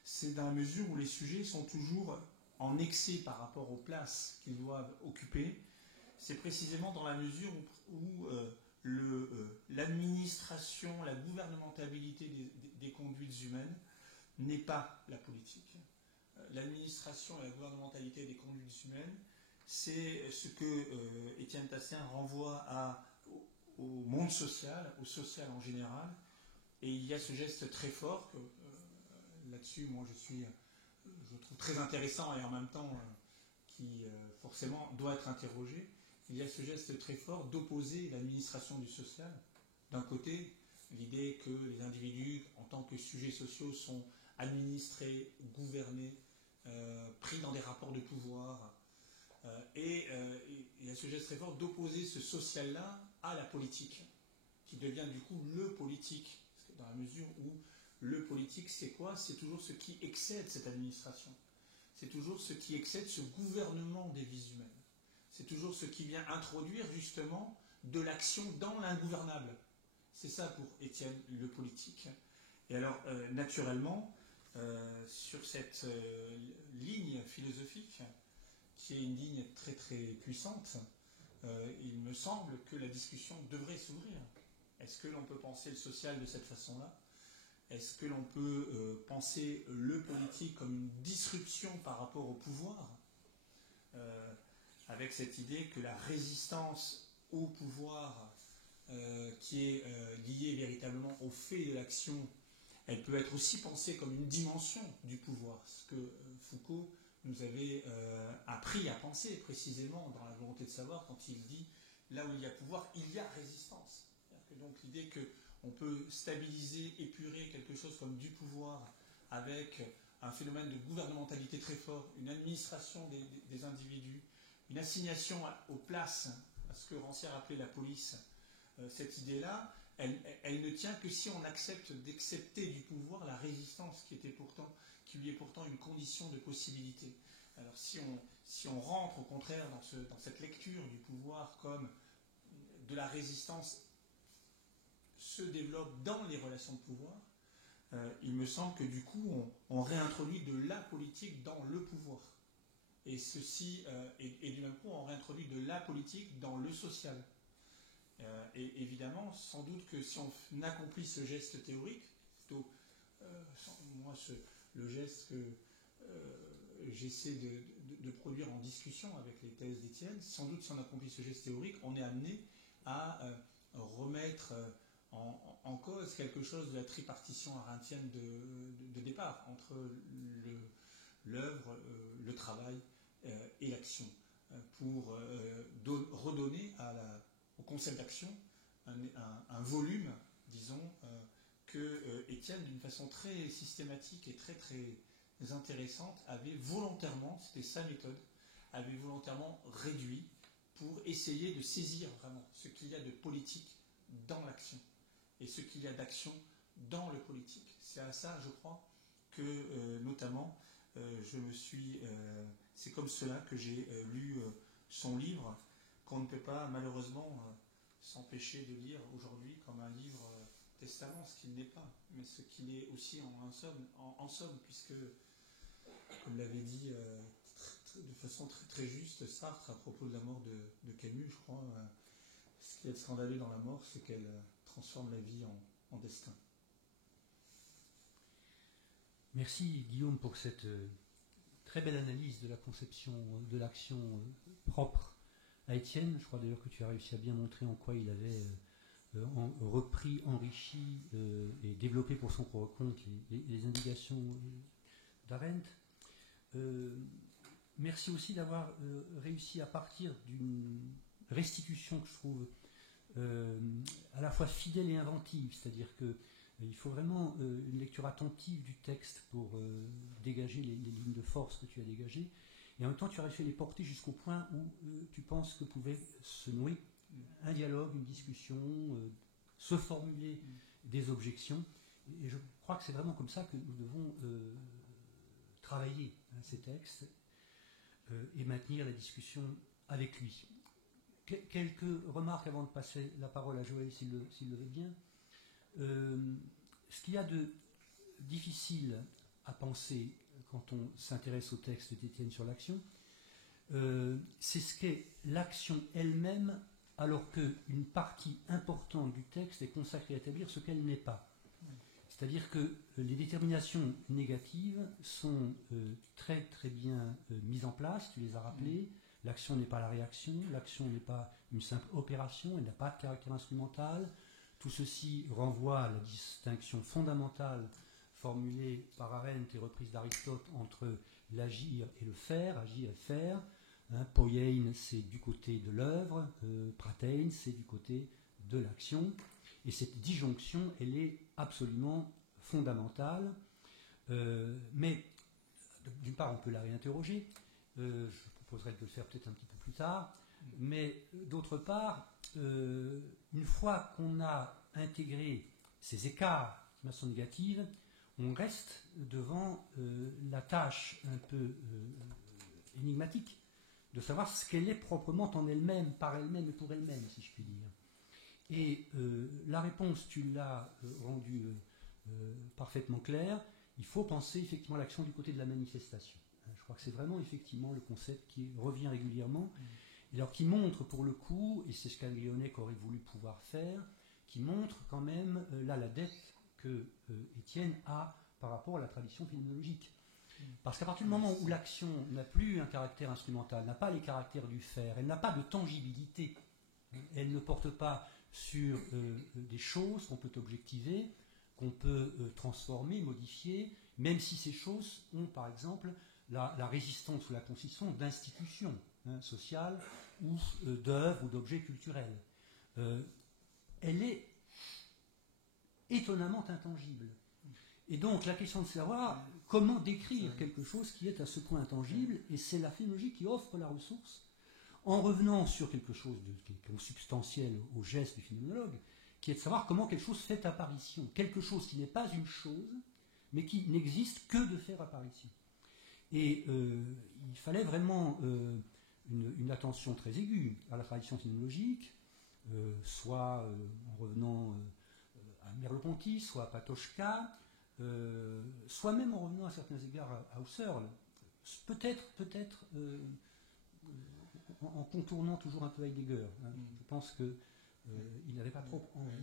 C'est dans la mesure où les sujets sont toujours en excès par rapport aux places qu'ils doivent occuper. C'est précisément dans la mesure où l'administration, la gouvernementalité des conduites humaines n'est pas la politique. L'administration et la gouvernementalité des conduites humaines, c'est ce que Étienne Tassin renvoie au monde social, au social en général. Et il y a ce geste très fort que là-dessus, moi je trouve très intéressant et en même temps qui forcément doit être interrogé. Il y a ce geste très fort d'opposer l'administration du social. D'un côté, l'idée que les individus, en tant que sujets sociaux, sont administrés, gouvernés, pris dans des rapports de pouvoir. Et il y a ce geste très fort d'opposer ce social-là à la politique, qui devient du coup le politique. Parce que dans la mesure où le politique, c'est quoi? C'est toujours ce qui excède cette administration. C'est toujours ce qui excède ce gouvernement des vies humaines. C'est toujours ce qui vient introduire justement de l'action dans l'ingouvernable. C'est ça pour Étienne, le politique. Et alors, naturellement, sur cette ligne philosophique, qui est une ligne très très puissante, il me semble que la discussion devrait s'ouvrir. Est-ce que l'on peut penser le social de cette façon-là? Est-ce que l'on peut penser le politique comme une disruption par rapport au pouvoir, avec cette idée que la résistance au pouvoir, qui est liée véritablement au fait de l'action, elle peut être aussi pensée comme une dimension du pouvoir, ce que Foucault nous avait appris à penser précisément dans La volonté de savoir, quand il dit là où il y a pouvoir, il y a résistance. Que donc l'idée qu'on peut stabiliser, épurer quelque chose comme du pouvoir avec un phénomène de gouvernementalité très fort, une administration des individus, une assignation aux places, à ce que Rancière appelait la police, cette idée-là, elle ne tient que si on accepte d'accepter du pouvoir la résistance qui lui est pourtant une condition de possibilité. Alors si on rentre au contraire dans cette lecture du pouvoir comme de la résistance se développe dans les relations de pouvoir, il me semble que du coup on réintroduit de la politique dans le pouvoir. Et ceci, et du même coup on réintroduit de la politique dans le social. Et évidemment, sans doute que si on accomplit ce geste théorique, plutôt moi le geste que j'essaie de produire en discussion avec les thèses d'Étienne, sans doute si on accomplit ce geste théorique, on est amené à remettre en cause quelque chose de la tripartition arendtienne de départ, entre l'œuvre, travail et l'action, pour redonner au concept d'action un volume, disons, que Étienne, d'une façon très systématique et très très intéressante, avait volontairement, c'était sa méthode, avait volontairement réduit pour essayer de saisir vraiment ce qu'il y a de politique dans l'action et ce qu'il y a d'action dans le politique. C'est à ça, je crois, que notamment c'est comme cela que j'ai lu son livre, qu'on ne peut pas malheureusement s'empêcher de lire aujourd'hui comme un livre testament, ce qu'il n'est pas, mais ce qu'il est aussi en somme, puisque, comme l'avait dit de façon très, très juste Sartre à propos de la mort de Camus, je crois, ce qui est scandaleux dans la mort, c'est qu'elle transforme la vie en destin. Merci Guillaume pour cette très belle analyse de la conception de l'action propre à Étienne. Je crois d'ailleurs que tu as réussi à bien montrer en quoi il avait repris, enrichi et développé pour son propre compte les indications d'Arendt. Merci aussi d'avoir réussi à partir d'une restitution que je trouve à la fois fidèle et inventive, c'est-à-dire que il faut vraiment une lecture attentive du texte pour dégager les lignes de force que tu as dégagées, et en même temps tu as réussi à les porter jusqu'au point où tu penses que pouvait se nouer un dialogue, une discussion, se formuler des objections, et je crois que c'est vraiment comme ça que nous devons travailler ces textes et maintenir la discussion avec lui. Quelques remarques avant de passer la parole à Joël, s'il le veut bien. Ce qu'il y a de difficile à penser quand on s'intéresse au texte d'Étienne sur l'action, c'est ce qu'est l'action elle-même, alors qu'une partie importante du texte est consacrée à établir ce qu'elle n'est pas. C'est-à-dire que les déterminations négatives sont très très bien mises en place, tu les as rappelées. L'action n'est pas la réaction, l'action n'est pas une simple opération, elle n'a pas de caractère instrumental. Tout ceci renvoie à la distinction fondamentale formulée par Arendt et reprise d'Aristote entre l'agir et le faire, agir et faire. Poiein, c'est du côté de l'œuvre, pratein, c'est du côté de l'action. Et cette disjonction, elle est absolument fondamentale. Mais, d'une part, on peut la réinterroger. Je proposerai de le faire peut-être un petit peu plus tard. Mais, d'autre part, une fois qu'on a intégré ces écarts de façon négative, on reste devant la tâche un peu énigmatique de savoir ce qu'elle est proprement en elle-même, par elle-même et pour elle-même, si je puis dire. Et la réponse, tu l'as rendue parfaitement claire. Il faut penser effectivement l'action du côté de la manifestation. Je crois que c'est vraiment effectivement le concept qui revient régulièrement. Et alors qui montre pour le coup, et c'est ce qu'Anglionic aurait voulu pouvoir faire, qui montre quand même là la dette que Étienne a par rapport à la tradition phénoménologique. Parce qu'à partir du moment où l'action n'a plus un caractère instrumental, n'a pas les caractères du faire, elle n'a pas de tangibilité, elle ne porte pas sur des choses qu'on peut objectiver, qu'on peut transformer, modifier, même si ces choses ont par exemple la résistance ou la consistance d'institutions sociales ou d'œuvres ou d'objets culturels. Elle est étonnamment intangible. Et donc la question de savoir comment décrire quelque chose qui est à ce point intangible, et c'est la phénoménologie qui offre la ressource, en revenant sur quelque chose qui est consubstantiel au geste du phénoménologue, qui est de savoir comment quelque chose fait apparition, quelque chose qui n'est pas une chose, mais qui n'existe que de faire apparition. Et il fallait vraiment une attention très aiguë à la tradition phénoménologique, soit en revenant à Merleau-Ponty, soit à Patočka, soit même en revenant à certains égards à Husserl, peut-être en contournant toujours un peu Heidegger. Je pense qu'il n'avait pas trop envie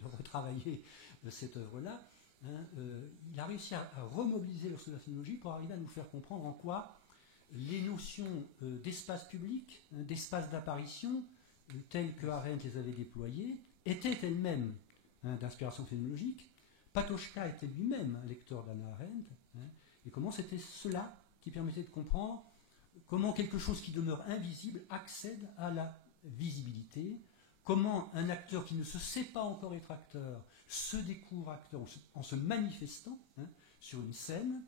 de retravailler cette œuvre-là. Il a réussi à remobiliser l'œuvre de la phénoménologie pour arriver à nous faire comprendre en quoi les notions d'espace public, d'espace d'apparition, telles que Arendt les avait déployées, étaient elles-mêmes d'inspiration phénoménologique. Patočka était lui-même un lecteur d'Hannah Arendt, et comment c'était cela qui qui permettait de comprendre comment quelque chose qui demeure invisible accède à la visibilité, comment un acteur qui ne se sait pas encore être acteur se découvre acteur en se manifestant sur une scène.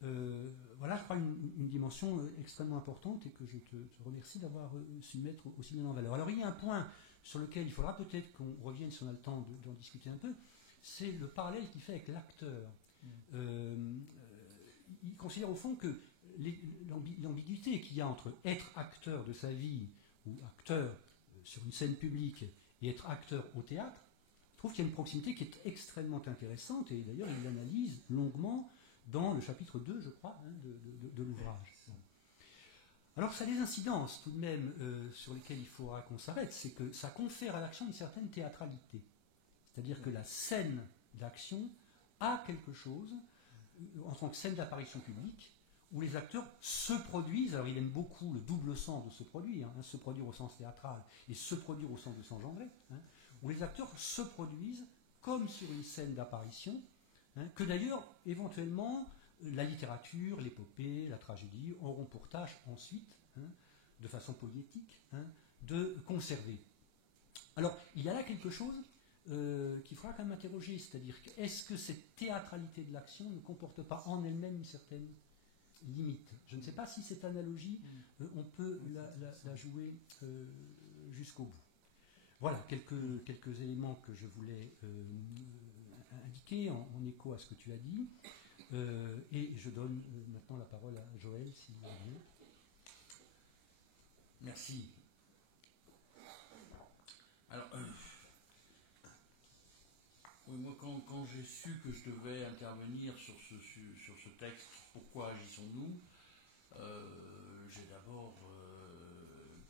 Voilà, je crois, une dimension extrêmement importante et que je te remercie d'avoir su mettre aussi bien en valeur. Alors il y a un point sur lequel il faudra peut-être qu'on revienne si on a le temps d'en discuter un peu, c'est le parallèle qu'il fait avec l'acteur. Il considère au fond que l'ambiguïté qu'il y a entre être acteur de sa vie ou acteur sur une scène publique et être acteur au théâtre, je trouve qu'il y a une proximité qui est extrêmement intéressante et d'ailleurs il l'analyse longuement dans le chapitre 2, je crois, de l'ouvrage. Alors ça a des incidences tout de même sur lesquelles il faudra qu'on s'arrête, c'est que ça confère à l'action une certaine théâtralité. C'est-à-dire que la scène d'action a quelque chose, en tant que scène d'apparition publique, où les acteurs se produisent, alors il aime beaucoup le double sens de se produire, se produire au sens théâtral et se produire au sens de s'engendrer, où les acteurs se produisent comme sur une scène d'apparition, que d'ailleurs, éventuellement, la littérature, l'épopée, la tragédie auront pour tâche ensuite, de façon poétique, de conserver. Alors, il y a là quelque chose qu'il faudra quand même interroger, c'est-à-dire est-ce que cette théâtralité de l'action ne comporte pas en elle-même une certaine limite? Je ne sais pas si cette analogie, on peut la jouer jusqu'au bout. Voilà quelques éléments que je voulais indiquer en écho à ce que tu as dit. Et je donne maintenant la parole à Joël, s'il vous plaît. Merci. Alors, oui, moi, quand j'ai su que je devais intervenir sur ce texte, Pourquoi agissons-nous, j'ai d'abord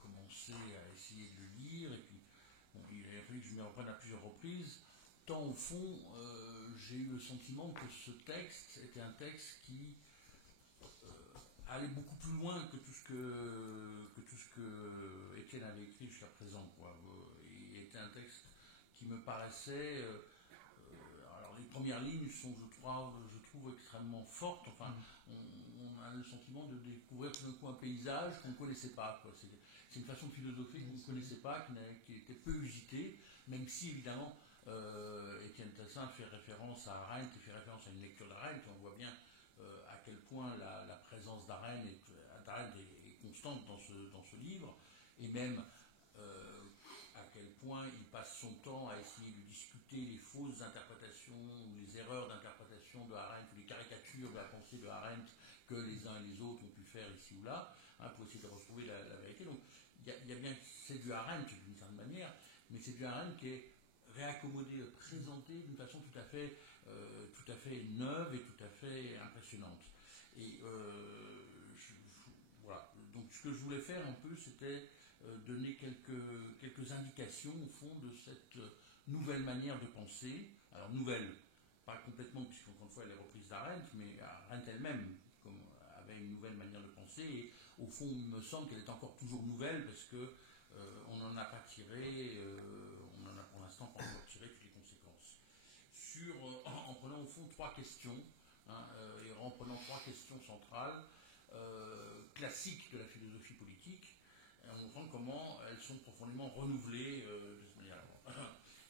commencé à essayer de le lire, et puis bon, il a fallu que je m'y reprenne à plusieurs reprises, tant au fond, j'ai eu le sentiment que ce texte était un texte qui allait beaucoup plus loin que tout ce que Étienne avait écrit jusqu'à présent, quoi. Il était un texte qui me paraissait... alors les premières lignes sont, je trouve extrêmement fortes. Enfin, on a le sentiment de découvrir tout d'un coup un paysage qu'on ne connaissait pas, quoi. C'est une façon de philosopher qu'on ne connaissait pas, qui était peu usitée, même si évidemment Étienne Tassin fait référence à Arendt, il fait référence à une lecture d'Arendt, on voit bien à quel point la présence d'Arendt est constante dans ce livre, et même à quel point il passe son temps à essayer de discuter les fausses interprétations, ou les erreurs d'interprétation de Arendt, ou les caricatures de la pensée de Arendt que les uns et les autres ont pu faire ici ou là, pour essayer de retrouver la vérité. Donc il y a bien, c'est du Arendt d'une certaine manière, mais c'est du Arendt qui est réaccommodé, présenté d'une façon tout à fait neuve et tout à fait impressionnante. Et voilà. Donc ce que je voulais faire un peu, c'était donner quelques indications au fond de cette nouvelle manière de penser. Alors nouvelle, pas complètement, puisqu'encore une fois elle est reprise d'Arendt, mais Arendt elle-même avait une nouvelle manière de penser, et au fond il me semble qu'elle est encore toujours nouvelle, parce que on n'en a pas tiré, on n'en a pour l'instant pas encore tiré toutes les conséquences. En prenant au fond trois questions, et en prenant trois questions centrales, classiques de la philosophie politique, en montrant comment elles sont profondément renouvelées de cette manière.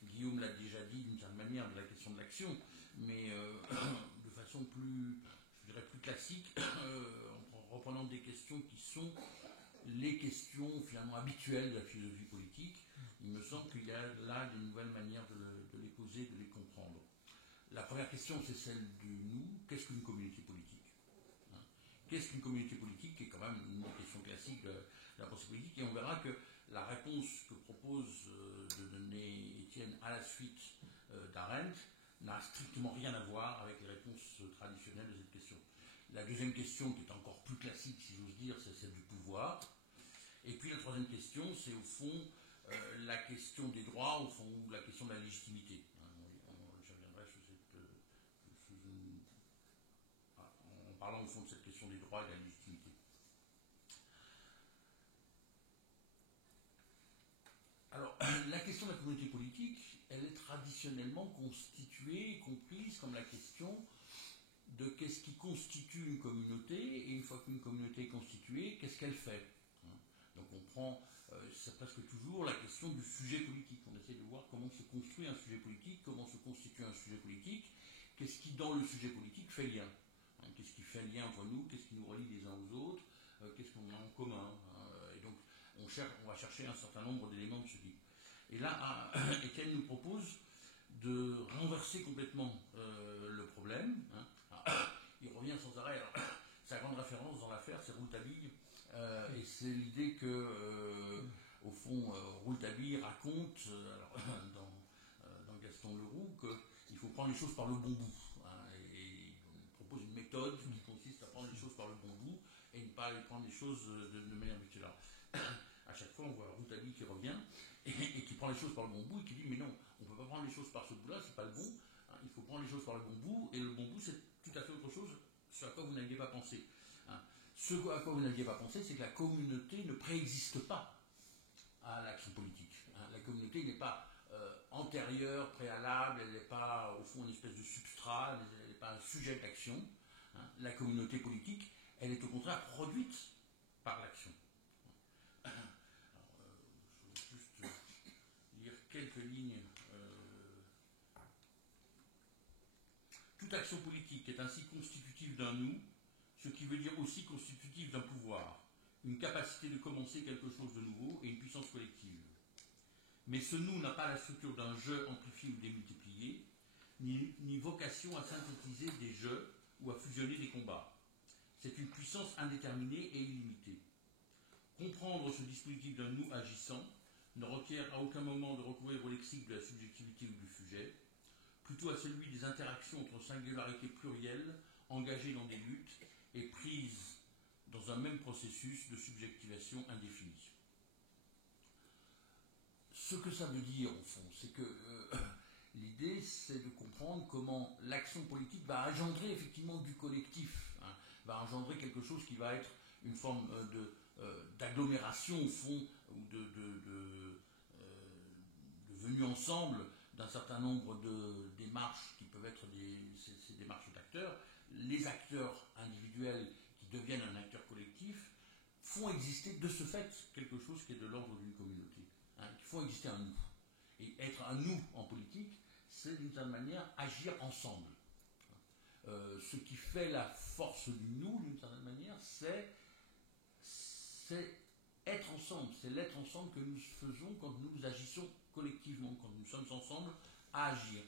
Guillaume l'a déjà dit d'une certaine manière de la question de l'action, mais de façon plus classique, en reprenant des questions qui sont les questions finalement habituelles de la philosophie politique. Il me semble qu'il y a là des nouvelles manières de les poser, de les comprendre. La première question, c'est celle de nous. Qu'est-ce qu'une communauté politique ? Qu'est-ce qu'une communauté politique, qui est quand même une question classique de la pensée politique, et on verra que la réponse que propose de donner Étienne à la suite d'Arendt n'a strictement rien à voir avec les réponses traditionnelles de cette question. La deuxième question, qui est encore plus classique, si j'ose dire, c'est celle du pouvoir. Et puis la troisième question, c'est au fond la question des droits, au fond, ou la question de la légitimité. Je reviendrai en parlant au fond de cette question des droits et de la légitimité. Alors, la question de la communauté politique, elle est traditionnellement constituée, comprise comme la question de qu'est-ce qui constitue une communauté, et une fois que qu'elle fait. Hein. Donc on prend, c'est presque toujours la question du sujet politique. On essaie de voir comment se construit un sujet politique, comment se constitue un sujet politique, qu'est-ce qui dans le sujet politique fait lien. Hein. Qu'est-ce qui fait lien entre nous, qu'est-ce qui nous relie les uns aux autres, qu'est-ce qu'on a en commun. Hein. Et donc on va chercher un certain nombre d'éléments de ce type. Et là, Étienne nous propose de renverser complètement le problème. Hein. Alors, il revient sans arrêt. Alors, sa grande référence dans l'affaire, c'est Rouletabille. Et c'est l'idée que, au fond, Rouletabille raconte dans Gaston Leroux qu'il faut prendre les choses par le bon bout. Hein. Et il propose une méthode qui consiste à prendre les choses par le bon bout et ne pas prendre les choses de manière mutuelle. À chaque fois, on voit Rouletabille qui revient et qui prend les choses par le bon bout et qui dit mais non, on ne peut pas prendre les choses par ce bout-là, c'est pas le bon. Hein, il faut prendre les choses par le bon bout, et le bon bout, c'est tout à fait autre chose, ce à quoi vous n'aviez pas pensé. Hein. Ce à quoi vous n'aviez pas pensé, c'est que la communauté ne préexiste pas à l'action politique. Hein. La communauté n'est pas antérieure, préalable, elle n'est pas au fond une espèce de substrat, elle n'est pas un sujet d'action. Hein. La communauté politique, elle est au contraire produite par l'action. Quelques lignes. Toute action politique est ainsi constitutive d'un nous, ce qui veut dire aussi constitutive d'un pouvoir, une capacité de commencer quelque chose de nouveau et une puissance collective. Mais ce nous n'a pas la structure d'un je amplifié ou démultiplié, ni vocation à synthétiser des jeux ou à fusionner des combats. C'est une puissance indéterminée et illimitée. Comprendre ce dispositif d'un nous agissant ne requiert à aucun moment de recourir au lexique de la subjectivité ou du sujet, plutôt à celui des interactions entre singularités plurielles, engagées dans des luttes et prises dans un même processus de subjectivation indéfinie. Ce que ça veut dire, au fond, c'est que l'idée, c'est de comprendre comment l'action politique va engendrer effectivement du collectif, hein, va engendrer quelque chose qui va être une forme d'agglomération, au fond, ou de venue ensemble d'un certain nombre de démarches qui peuvent être ces démarches d'acteurs. Les acteurs individuels qui deviennent un acteur collectif font exister de ce fait quelque chose qui est de l'ordre d'une communauté, hein, qui font exister un nous. Et être un nous en politique, c'est d'une certaine manière agir ensemble. Ce qui fait la force du nous, d'une certaine manière, c'est être ensemble, c'est l'être ensemble que nous faisons quand nous agissons collectivement, quand nous sommes ensemble à agir.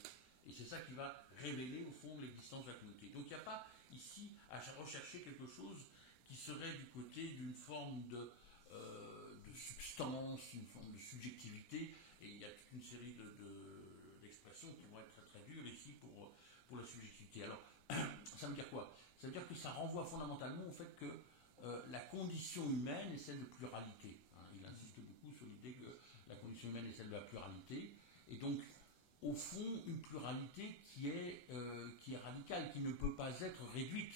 Et c'est ça qui va révéler au fond l'existence de la communauté. Donc il n'y a pas ici à rechercher quelque chose qui serait du côté d'une forme de substance, une forme de subjectivité, et il y a toute une série d'expressions qui vont être très très dures ici pour la subjectivité. Alors, ça veut dire quoi? Ça veut dire que ça renvoie fondamentalement au fait que la condition humaine est celle de pluralité. Hein. Il insiste beaucoup sur l'idée que la condition humaine est celle de la pluralité, et donc au fond une pluralité qui est radicale, qui ne peut pas être réduite,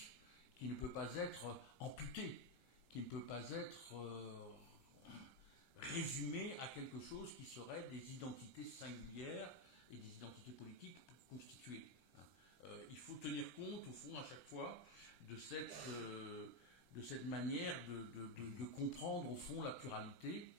qui ne peut pas être amputée, qui ne peut pas être résumée à quelque chose qui serait des identités singulières et des identités politiques constituées. Hein. Il faut tenir compte au fond à chaque fois de cette manière de comprendre au fond la pluralité.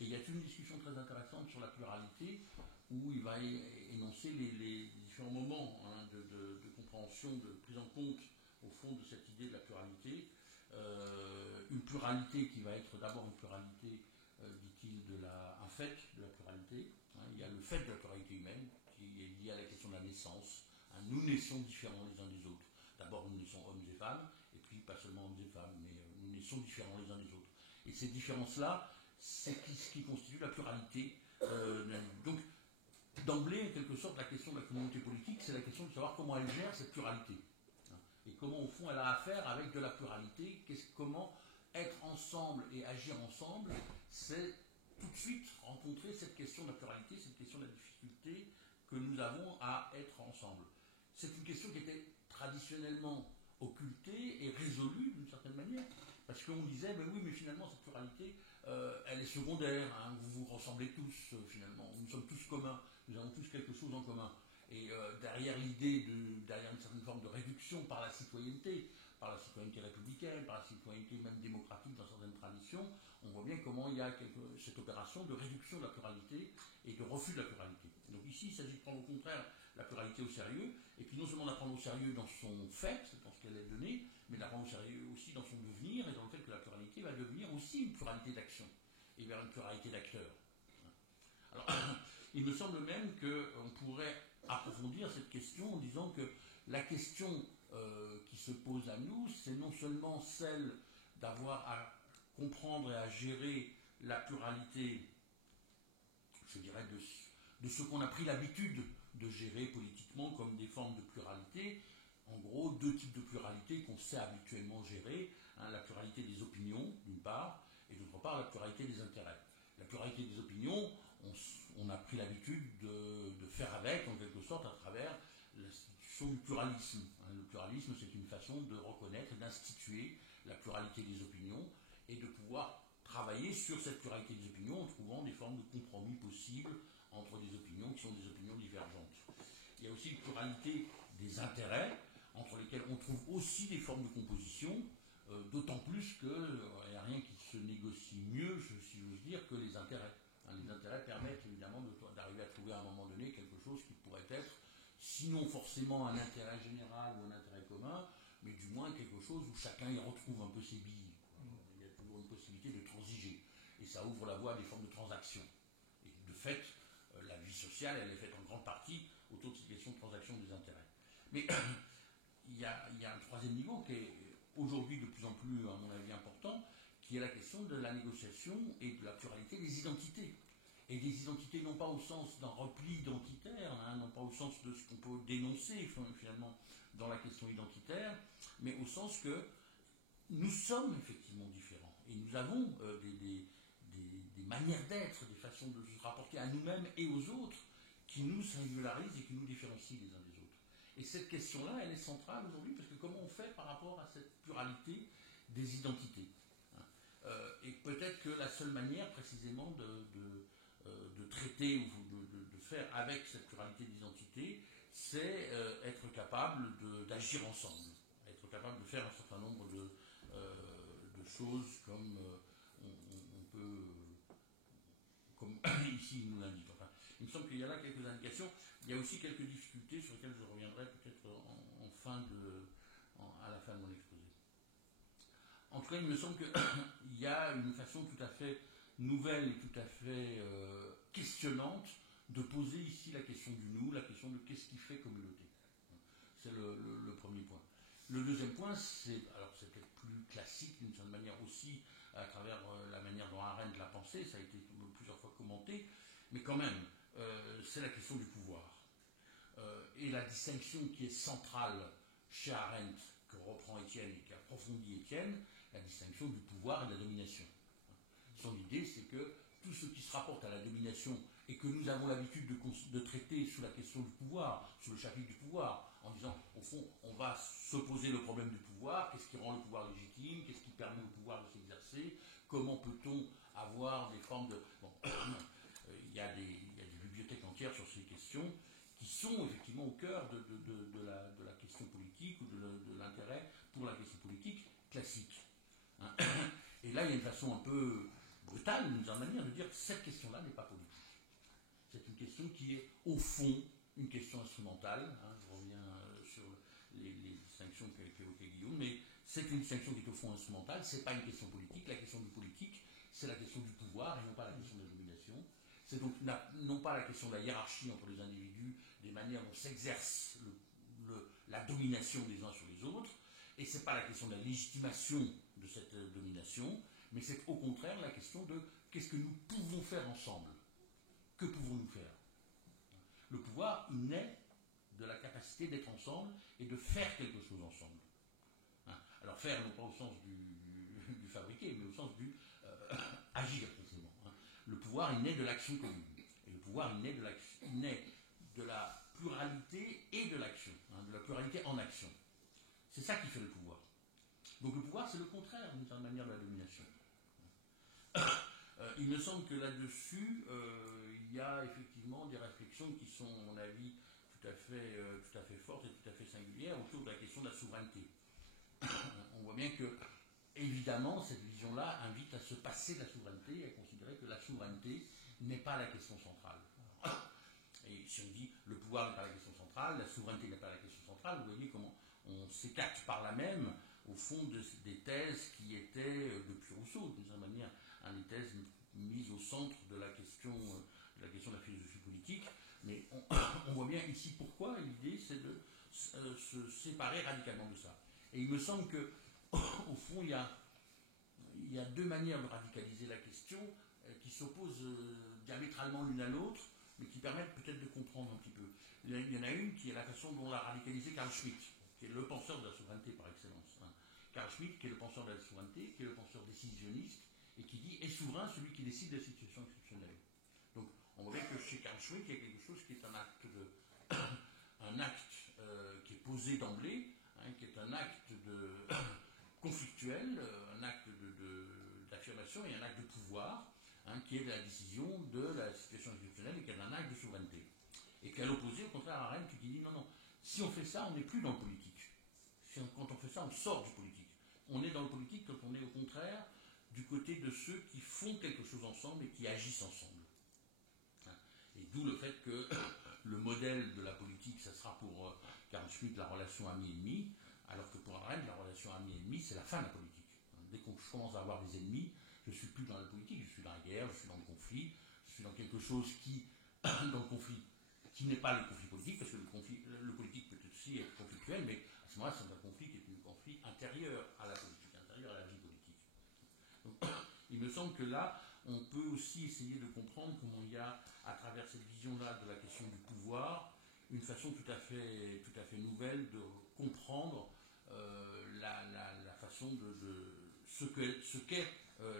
Et il y a une discussion très intéressante sur la pluralité où il va énoncer les différents moments, hein, de compréhension, de prise en compte au fond de cette idée de la pluralité. Une pluralité qui va être d'abord une pluralité, dit-il, un fait de la pluralité. Hein. Il y a le fait de la pluralité humaine qui est lié à la question de la naissance. Hein. Nous naissons différents les uns des autres. D'abord, nous naissons hommes et femmes, et puis pas seulement hommes et femmes, mais nous naissons différents les uns des autres. Et ces différences-là, c'est ce qui constitue la pluralité. Donc, d'emblée, en quelque sorte, la question de la communauté politique, c'est la question de savoir comment elle gère cette pluralité. Et comment, au fond, elle a affaire avec de la pluralité, comment être ensemble et agir ensemble, c'est tout de suite rencontrer cette question de la pluralité, cette question de la difficulté que nous avons à être ensemble. C'est une question qui était traditionnellement occultée et résolue d'une certaine manière, parce qu'on disait, mais oui, mais finalement, cette pluralité, elle est secondaire, hein, vous vous ressemblez tous, finalement, nous sommes tous communs, nous avons tous quelque chose en commun. Et derrière l'idée, derrière une certaine forme de réduction par la citoyenneté républicaine, par la citoyenneté même démocratique dans certaines transition, on voit bien comment il y a cette opération de réduction de la pluralité et de refus de la pluralité. Donc ici, il s'agit de prendre au contraire la pluralité au sérieux, et puis non seulement de la prendre au sérieux dans son fait, dans ce qu'elle est donnée, mais de la prendre au sérieux aussi dans son devenir, et dans le fait que la pluralité va devenir aussi une pluralité d'action, et vers une pluralité d'acteurs. Alors, il me semble même qu'on pourrait approfondir cette question en disant que la question qui se pose à nous, c'est non seulement celle d'avoir à comprendre et à gérer la pluralité, je dirais, de ce qu'on a pris l'habitude de gérer politiquement comme des formes de pluralité. En gros, deux types de pluralité qu'on sait habituellement gérer, hein, la pluralité des opinions, d'une part, et d'autre part, la pluralité des intérêts. La pluralité des opinions, on a pris l'habitude de faire avec, en quelque sorte, à travers l'institution du pluralisme. Le pluralisme, c'est une façon de reconnaître et d'instituer la pluralité des opinions et de pouvoir travailler sur cette pluralité des opinions en trouvant des formes de compromis possibles entre des opinions qui sont des opinions divergentes. Il y a aussi une pluralité des intérêts, entre lesquels on trouve aussi des formes de composition, d'autant plus qu'il n'y a rien qui se négocie mieux, si j'ose dire, que les intérêts. Les intérêts permettent évidemment d'arriver à trouver à un moment donné quelque chose qui pourrait être, sinon forcément un intérêt général ou un intérêt commun, mais du moins quelque chose où chacun y retrouve un peu ses billes. Il y a toujours une possibilité de transiger. Et ça ouvre la voie à des formes de transaction. Et de fait, la vie sociale, elle est faite en grande partie autour de cette question de transaction des intérêts. Mais il y a un troisième niveau qui est aujourd'hui de plus en plus, à mon avis, important, qui est la question de la négociation et de la pluralité des identités. Et des identités non pas au sens d'un repli identitaire, hein, non pas au sens de ce qu'on peut dénoncer finalement dans la question identitaire, mais au sens que nous sommes effectivement différents. Et nous avons des manières d'être, des façons de se rapporter à nous-mêmes et aux autres qui nous singularisent et qui nous différencient les uns des autres. Et cette question-là, elle est centrale aujourd'hui, parce que comment on fait par rapport à cette pluralité des identités, hein, et peut-être que la seule manière, précisément, de traiter ou de faire avec cette pluralité d'identités, c'est être capable d'agir ensemble, être capable de faire un certain nombre de choses comme on peut, comme ici il nous l'indique. Enfin, il me semble qu'il y a là quelques indications. Il y a aussi quelques difficultés sur lesquelles je reviendrai peut-être à la fin de mon exposé. En tout cas, il me semble qu'il y a une façon tout à fait nouvelle et tout à fait questionnante de poser ici la question du nous, la question de qu'est-ce qui fait communauté. C'est le premier point. Le deuxième point, c'est peut-être plus classique d'une certaine manière aussi, à travers la manière dont Arendt l'a pensé, ça a été plusieurs fois commenté, mais quand même, c'est la question du pouvoir. Et la distinction qui est centrale chez Arendt, que reprend Étienne et qu'approfondit Étienne, la distinction du pouvoir et de la domination. Son idée, c'est que tout ce qui se rapporte à la domination et que nous avons l'habitude de traiter sous la question du pouvoir, sous le chapitre du pouvoir, en disant, au fond, on va se poser le problème du pouvoir, qu'est-ce qui rend le pouvoir légitime, qu'est-ce qui permet au pouvoir de s'exercer, comment peut-on avoir des formes de... Bon, il y a des bibliothèques entières sur ces questions qui sont effectivement au cœur de la question politique ou de l'intérêt pour la question politique classique. Hein. Et là, il y a une façon un peu brutale, d'une certaine manière, de dire que cette question-là n'est pas politique. C'est une question qui est, au fond, une question instrumentale. Hein, je reviens sur les distinctions qu'a évoquées Guillaume, mais c'est une distinction qui est au fond instrumentale, ce n'est pas une question politique. La question du politique, c'est la question du pouvoir et non pas la question de la domination. C'est donc non pas la question de la hiérarchie entre les individus, des manières dont s'exerce la domination des uns sur les autres, et ce n'est pas la question de la légitimation de cette domination, mais c'est au contraire la question de qu'est-ce que nous pouvons faire ensemble. Que pouvons-nous faire? Le pouvoir naît de la capacité d'être ensemble et de faire quelque chose ensemble. Hein? Alors faire non pas au sens du fabriquer, mais au sens du agir précisément. Hein? Le pouvoir il naît de l'action commune. Et le pouvoir il naît de la pluralité et de l'action, hein, de la pluralité en action. C'est ça qui fait le pouvoir. Donc le pouvoir c'est le contraire d'une certaine manière de la domination. Il me semble que là-dessus, il y a effectivement des réflexions qui sont, à mon avis, tout à fait fortes et tout à fait singulières autour de la question de la souveraineté. On voit bien que, évidemment, cette vision-là invite à se passer de la souveraineté et à considérer que la souveraineté n'est pas la question centrale. Et si on dit le pouvoir n'est pas la question centrale, la souveraineté n'est pas la question centrale, vous voyez comment on s'écarte par là même au fond des thèses qui étaient, depuis Rousseau, d'une certaine manière, des thèses mises au centre de la question de la philosophie politique. Mais on voit bien ici pourquoi l'idée c'est de se séparer radicalement de ça. Et il me semble que, au fond, il y a deux manières de radicaliser la question qui s'opposent diamétralement l'une à l'autre, mais qui permettent peut-être de comprendre un petit peu. Il y en a une qui est la façon dont l'a radicalisé Carl Schmitt, qui est le penseur de la souveraineté par excellence. Carl Schmitt, qui est le penseur de la souveraineté, qui est le penseur décisionniste, et qui dit « est souverain celui qui décide de la situation exceptionnelle ». Donc, on voit bien que chez Carl Schmitt, il y a quelque chose qui est un acte qui est posé d'emblée, qui est un acte conflictuel, un acte d'affirmation et un acte de pouvoir, qui est la décision de la situation exceptionnelle et qui est un acte de souveraineté. Et qu'à l'opposé, au contraire, Arendt qui dit non, si on fait ça, on n'est plus dans le politique. Quand on fait ça, on sort du politique. On est dans le politique quand on est au contraire du côté de ceux qui font quelque chose ensemble et qui agissent ensemble. Et d'où le fait que le modèle de la politique, ça sera pour Carl Schmitt la relation ami-ennemi, alors que pour Arendt, la relation ami-ennemi, c'est la fin de la politique. Dès qu'on commence à avoir des ennemis, je ne suis plus dans la politique, je suis dans la guerre, je suis dans le conflit, je suis dans quelque chose dans le conflit, qui n'est pas le conflit politique, parce que le politique peut aussi être conflictuel, mais à ce moment-là, c'est un conflit qui est un conflit intérieur à la politique, intérieur à la vie politique. Donc, il me semble que là, on peut aussi essayer de comprendre comment il y a, à travers cette vision-là de la question du pouvoir, une façon tout à fait nouvelle de comprendre la façon de ce qu'est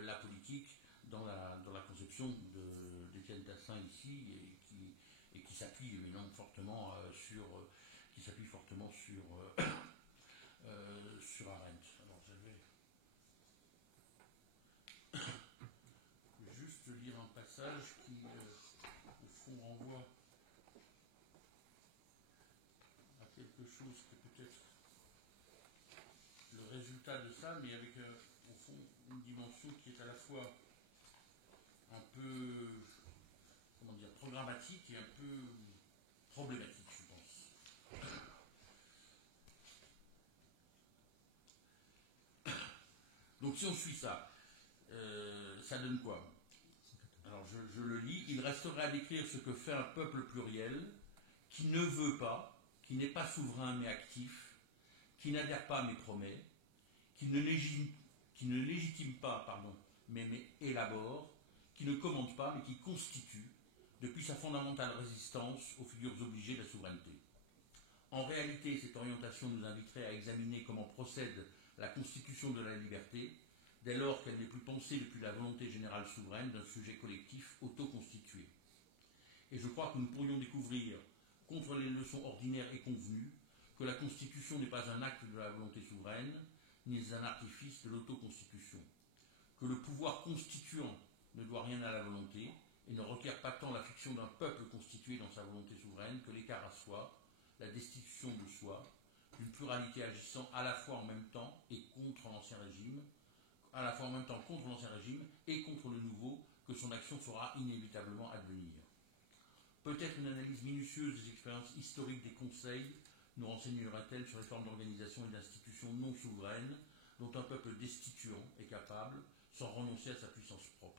la politique dans la conception d'Étienne Tassin ici, et qui s'appuie évidemment fortement sur Arendt. Alors je vais juste lire un passage qui, au fond, renvoie à quelque chose qui est peut-être le résultat de ça, mais avec, au fond, une dimension qui est à la fois un peu, comment dire, programmatique et un peu problématique, je pense. Donc si on suit ça, ça donne quoi? Alors je le lis. Il resterait à décrire ce que fait un peuple pluriel qui ne veut pas, qui n'est pas souverain mais actif, qui n'adhère pas mais promet, qui ne légitime pas, mais élabore, qui ne commande pas mais qui constitue, depuis sa fondamentale résistance aux figures obligées de la souveraineté. En réalité, cette orientation nous inviterait à examiner comment procède la constitution de la liberté, dès lors qu'elle n'est plus pensée depuis la volonté générale souveraine d'un sujet collectif autoconstitué. Et je crois que nous pourrions découvrir, contre les leçons ordinaires et convenues, que la constitution n'est pas un acte de la volonté souveraine, ni un artifice de l'autoconstitution, que le pouvoir constituant ne doit rien à la volonté, et ne requiert pas tant la fiction d'un peuple constitué dans sa volonté souveraine que l'écart à soi, la destitution de soi, d'une pluralité agissant à la fois en même temps et contre l'ancien régime, et contre le nouveau que son action fera inévitablement advenir. Peut-être une analyse minutieuse des expériences historiques des conseils nous renseignerait-elle sur les formes d'organisation et d'institutions non souveraines dont un peuple destituant est capable, sans renoncer à sa puissance propre.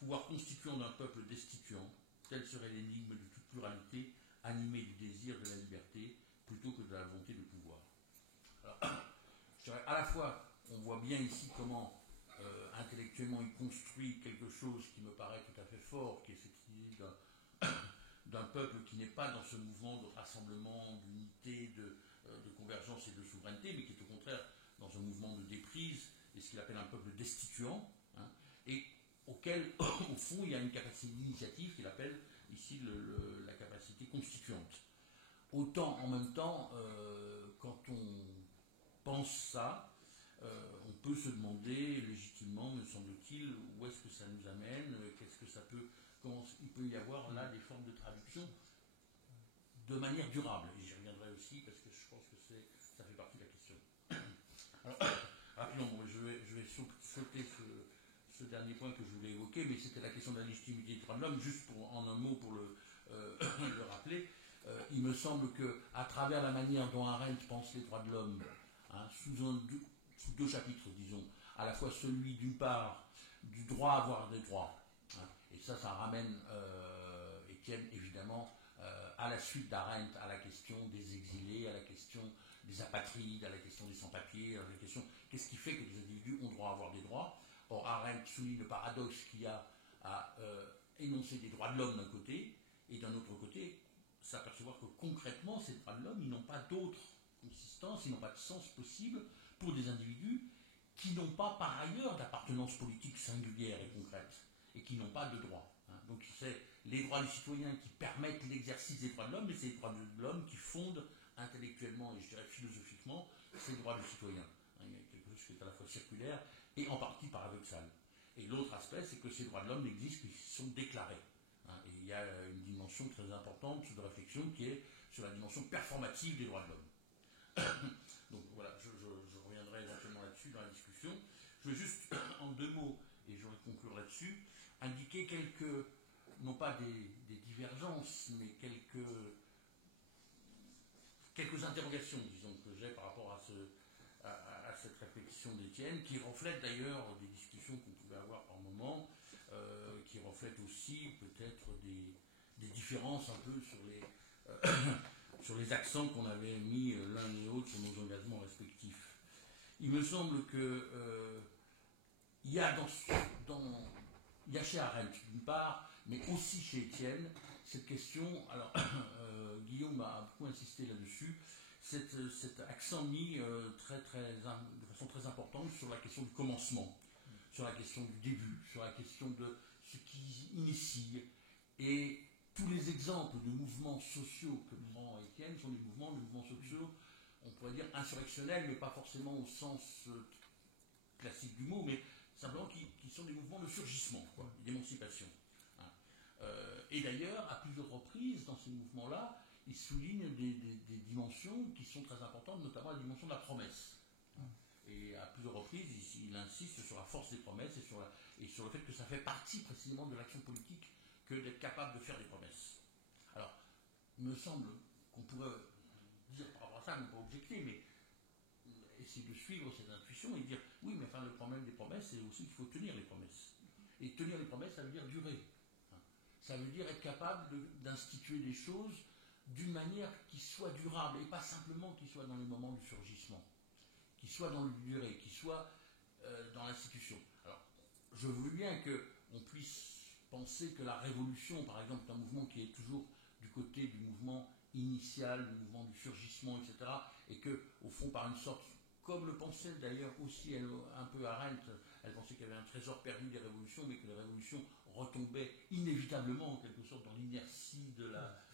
Pouvoir constituant d'un peuple destituant, telle serait l'énigme de toute pluralité animée du désir de la liberté plutôt que de la volonté de pouvoir. Alors, je dirais, à la fois, on voit bien ici comment intellectuellement il construit quelque chose qui me paraît tout à fait fort, qui est cette idée d'un peuple qui n'est pas dans ce mouvement de rassemblement, d'unité, de convergence et de souveraineté, mais qui est au contraire dans un mouvement de déprise, et ce qu'il appelle un peuple destituant, et auquel, au fond, il y a une capacité d'initiative qu'il appelle ici la capacité constituante. Autant, en même temps, quand on pense ça, on peut se demander légitimement, me semble-t-il, où est-ce que ça nous amène, comment il peut y avoir là des formes de traduction de manière durable. Et j'y reviendrai aussi parce que je pense que ça fait partie de la question. rapidement, je vais sauter ce dernier point que je voulais évoquer, mais c'était la question de la légitimité des droits de l'homme, juste en un mot pour le rappeler. Il me semble qu'à travers la manière dont Arendt pense les droits de l'homme, hein, sous deux chapitres, disons, à la fois celui d'une part du droit à avoir des droits, hein, et ça ramène Étienne évidemment à la suite d'Arendt à la question des exilés, à la question des apatrides, à la question des sans-papiers, à la question qu'est-ce qui fait que les individus ont droit à avoir des droits. Or Arendt souligne le paradoxe qu'il y a à énoncer des droits de l'homme d'un côté, et d'un autre côté s'apercevoir que concrètement ces droits de l'homme, ils n'ont pas d'autre consistance, ils n'ont pas de sens possible pour des individus qui n'ont pas par ailleurs d'appartenance politique singulière et concrète, et qui n'ont pas de droits. Hein. Donc c'est les droits des citoyens qui permettent l'exercice des droits de l'homme, mais c'est les droits de l'homme qui fondent intellectuellement et je dirais philosophiquement ces droits du citoyen. Hein, il y a quelque chose qui est à la fois circulaire et en partie paradoxal. Et l'autre aspect, c'est que ces droits de l'homme n'existent qu'ils sont déclarés. Hein, et il y a une dimension très importante de réflexion qui est sur la dimension performative des droits de l'homme. Donc voilà, je reviendrai éventuellement là-dessus dans la discussion. Je veux juste, en deux mots, et je vais conclure là-dessus, indiquer quelques, non pas des divergences, mais quelques interrogations, disons, que j'ai par rapport à cette réflexion d'Étienne, qui reflète d'ailleurs des discussions qu'on pouvait avoir par moment, qui reflète aussi peut-être des différences un peu sur les accents qu'on avait mis l'un et l'autre sur nos engagements respectifs. Il me semble que il y a chez Arendt d'une part, mais aussi chez Étienne, cette question, alors Guillaume a beaucoup insisté là-dessus, cet accent mis de façon très importante sur la question du commencement, sur la question du début, sur la question de ce qui initie. Et tous les exemples de mouvements sociaux que prend Étienne sont des mouvements sociaux, on pourrait dire insurrectionnels, mais pas forcément au sens classique du mot, mais simplement qui sont des mouvements de surgissement, d'émancipation. Hein. Et d'ailleurs, à plusieurs reprises, dans ces mouvements-là, il souligne des dimensions qui sont très importantes, notamment la dimension de la promesse. Hein. Et à plusieurs reprises, il insiste sur la force des promesses et sur le fait que ça fait partie précisément de l'action politique que d'être capable de faire des promesses. Alors, il me semble qu'on pourrait dire par rapport à ça, non pas objecter, mais essayer de suivre cette intuition et dire oui, mais enfin le problème des promesses, c'est aussi qu'il faut tenir les promesses. Et tenir les promesses, ça veut dire durer. Ça veut dire être capable d'instituer des choses d'une manière qui soit durable et pas simplement qui soit dans les moments du surgissement, qui soit dans le durée, qui soit dans l'institution. Alors, je veux bien qu'on puisse penser que la révolution, par exemple, est un mouvement qui est toujours du côté du mouvement initial, du mouvement du surgissement, etc. Et que, au fond, par une sorte, comme le pensait d'ailleurs aussi un peu Arendt, elle pensait qu'il y avait un trésor perdu des révolutions, mais que les révolutions retombaient inévitablement, en quelque sorte, dans l'inertie de la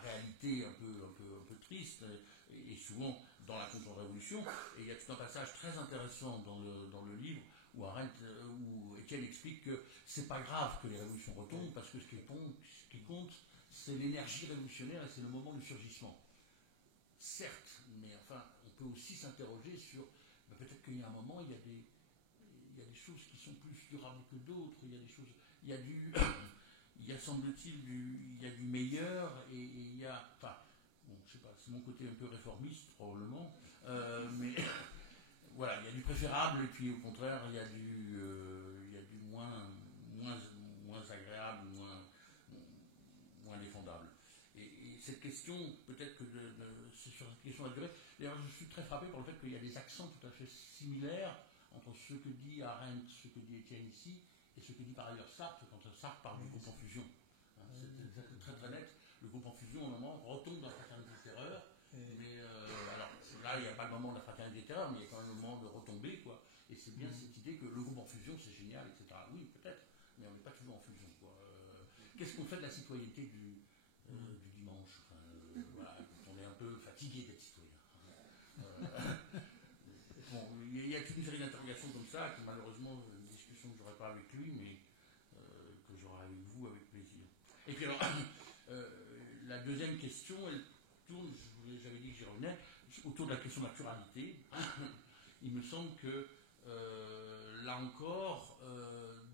réalité un peu triste, et souvent dans la contre-révolution. Et il y a tout un passage très intéressant dans le livre où Étienne explique que c'est pas grave que les révolutions retombent, parce que ce qui compte, c'est l'énergie révolutionnaire et c'est le moment du surgissement. Certes, mais enfin, on peut aussi s'interroger sur peut-être qu'il y a un moment, il y a des choses qui sont plus durables que d'autres, il y a semble-t-il il y a du meilleur et il y a, enfin, bon, je sais pas, c'est mon côté un peu réformiste probablement, mais voilà, il y a du préférable et puis au contraire il y a du moins agréable, moins défendable. Et cette question, peut-être que c'est sur cette question de la durée, d'ailleurs je suis très frappé par le fait qu'il y a des accents tout à fait similaires entre ce que dit Arendt, ce que dit Étienne ici, et ce que dit par ailleurs Sartre, quand Sartre parle du groupe en fusion. Hein, c'est très très net. Le groupe en fusion, au moment, retombe dans la fraternité des terreurs, mais alors là, il n'y a pas le moment de la fraternité des terreurs, mais il y a quand même le moment de retomber, quoi. Et c'est bien cette idée que le groupe en fusion, c'est génial, etc. Oui, peut-être, mais on n'est pas toujours en fusion, quoi. Qu'est-ce qu'on fait de la citoyenneté du dimanche? Voilà, on est un peu fatigué d'être citoyen. Bon, il y a toute une série d'interrogations comme ça, qui malheureusement, une discussion que je n'aurai pas avec lui, mais que j'aurai avec vous avec plaisir. Et puis alors, la deuxième question, elle tourne, j'avais dit que j'y revenais, autour de la question de la pluralité, il me semble que là encore,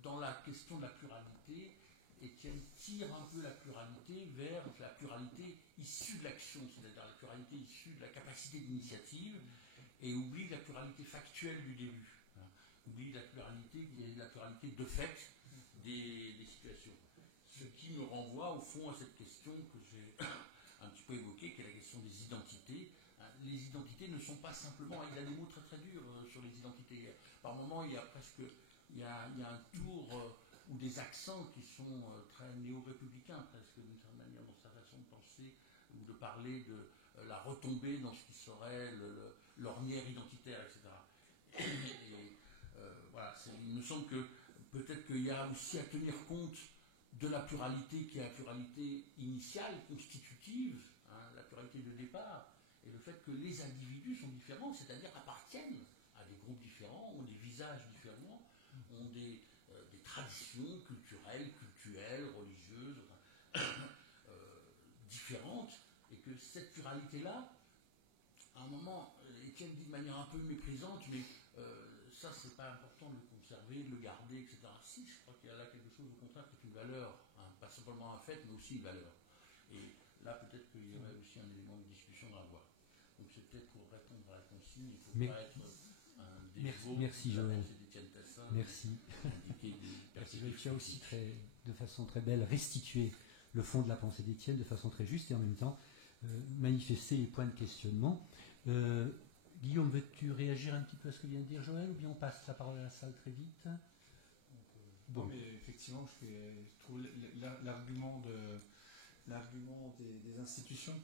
dans la question de la pluralité, Étienne tire un peu la pluralité vers la pluralité issue de l'action, c'est-à-dire la pluralité issue de la capacité d'initiative, et oublie la pluralité factuelle du début. Hein. Oublie la pluralité de fait des situations. Ce qui me renvoie au fond à cette question que j'ai un petit peu évoquée, qui est la question des identités. Hein. Les identités ne sont pas simplement, il y a des mots très très durs sur les identités. Par moments, il y a presque, il y a un tour ou des accents qui sont très néo-républicains, presque d'une certaine manière, dans sa façon de penser ou de parler de la retombée dans ce qui serait l'ornière identitaire, etc. Et voilà, il me semble que peut-être qu'il y a aussi à tenir compte de la pluralité qui est la pluralité initiale, constitutive, hein, la pluralité de départ, et le fait que les individus sont différents, c'est-à-dire appartiennent à des groupes différents, ont des visages différents, ont des traditions culturelles, religieuses, différentes, et que cette pluralité-là, à un moment, Étienne dit de manière un peu méprisante, mais ça, c'est pas important de le conserver, de le garder, etc. Si, je crois qu'il y a là quelque chose, au contraire, qui est une valeur, hein, pas simplement un fait, mais aussi une valeur. Et là, peut-être qu'il y aurait aussi un élément de discussion à avoir. Donc, c'est peut-être pour répondre à la consigne, il ne faut pas être un défaut. Merci, Joël. Tessin, merci. Tu as aussi de façon très belle restitué le fond de la pensée d'Étienne de façon très juste et en même temps manifester les points de questionnement. Guillaume, veux-tu réagir un petit peu à ce que vient de dire Joël, ou bien on passe la parole à la salle très vite? Bon, mais effectivement, je trouve l'argument des institutions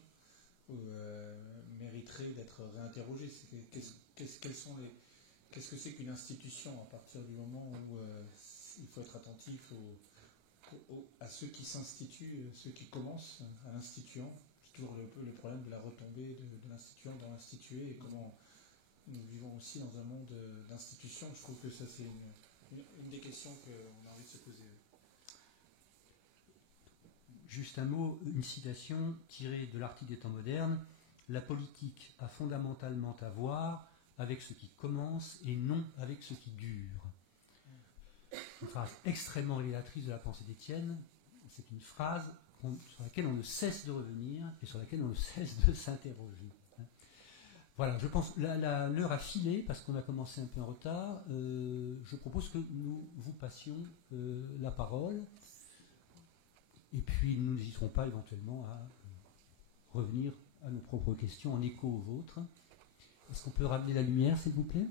mériterait d'être réinterrogé. Qu'est-ce que c'est qu'une institution à partir du moment où il faut être attentif à ceux qui s'instituent, ceux qui commencent à l'instituant. C'est toujours le problème de la retombée de l'instituant dans l'institué, et comment nous vivons aussi dans un monde d'institutions. Je trouve que ça, c'est une des questions qu'on a envie de se poser. Juste un mot, une citation tirée de l'article des temps modernes. La politique a fondamentalement à voir avec ce qui commence et non avec ce qui dure. Une phrase extrêmement révélatrice de la pensée d'Étienne. C'est une phrase sur laquelle on ne cesse de revenir et sur laquelle on ne cesse de s'interroger. Voilà, je pense l'heure a filé parce qu'on a commencé un peu en retard. Je propose que nous vous passions la parole. Et puis nous n'hésiterons pas éventuellement à revenir à nos propres questions en écho aux vôtres. Est-ce qu'on peut ramener la lumière, s'il vous plaît?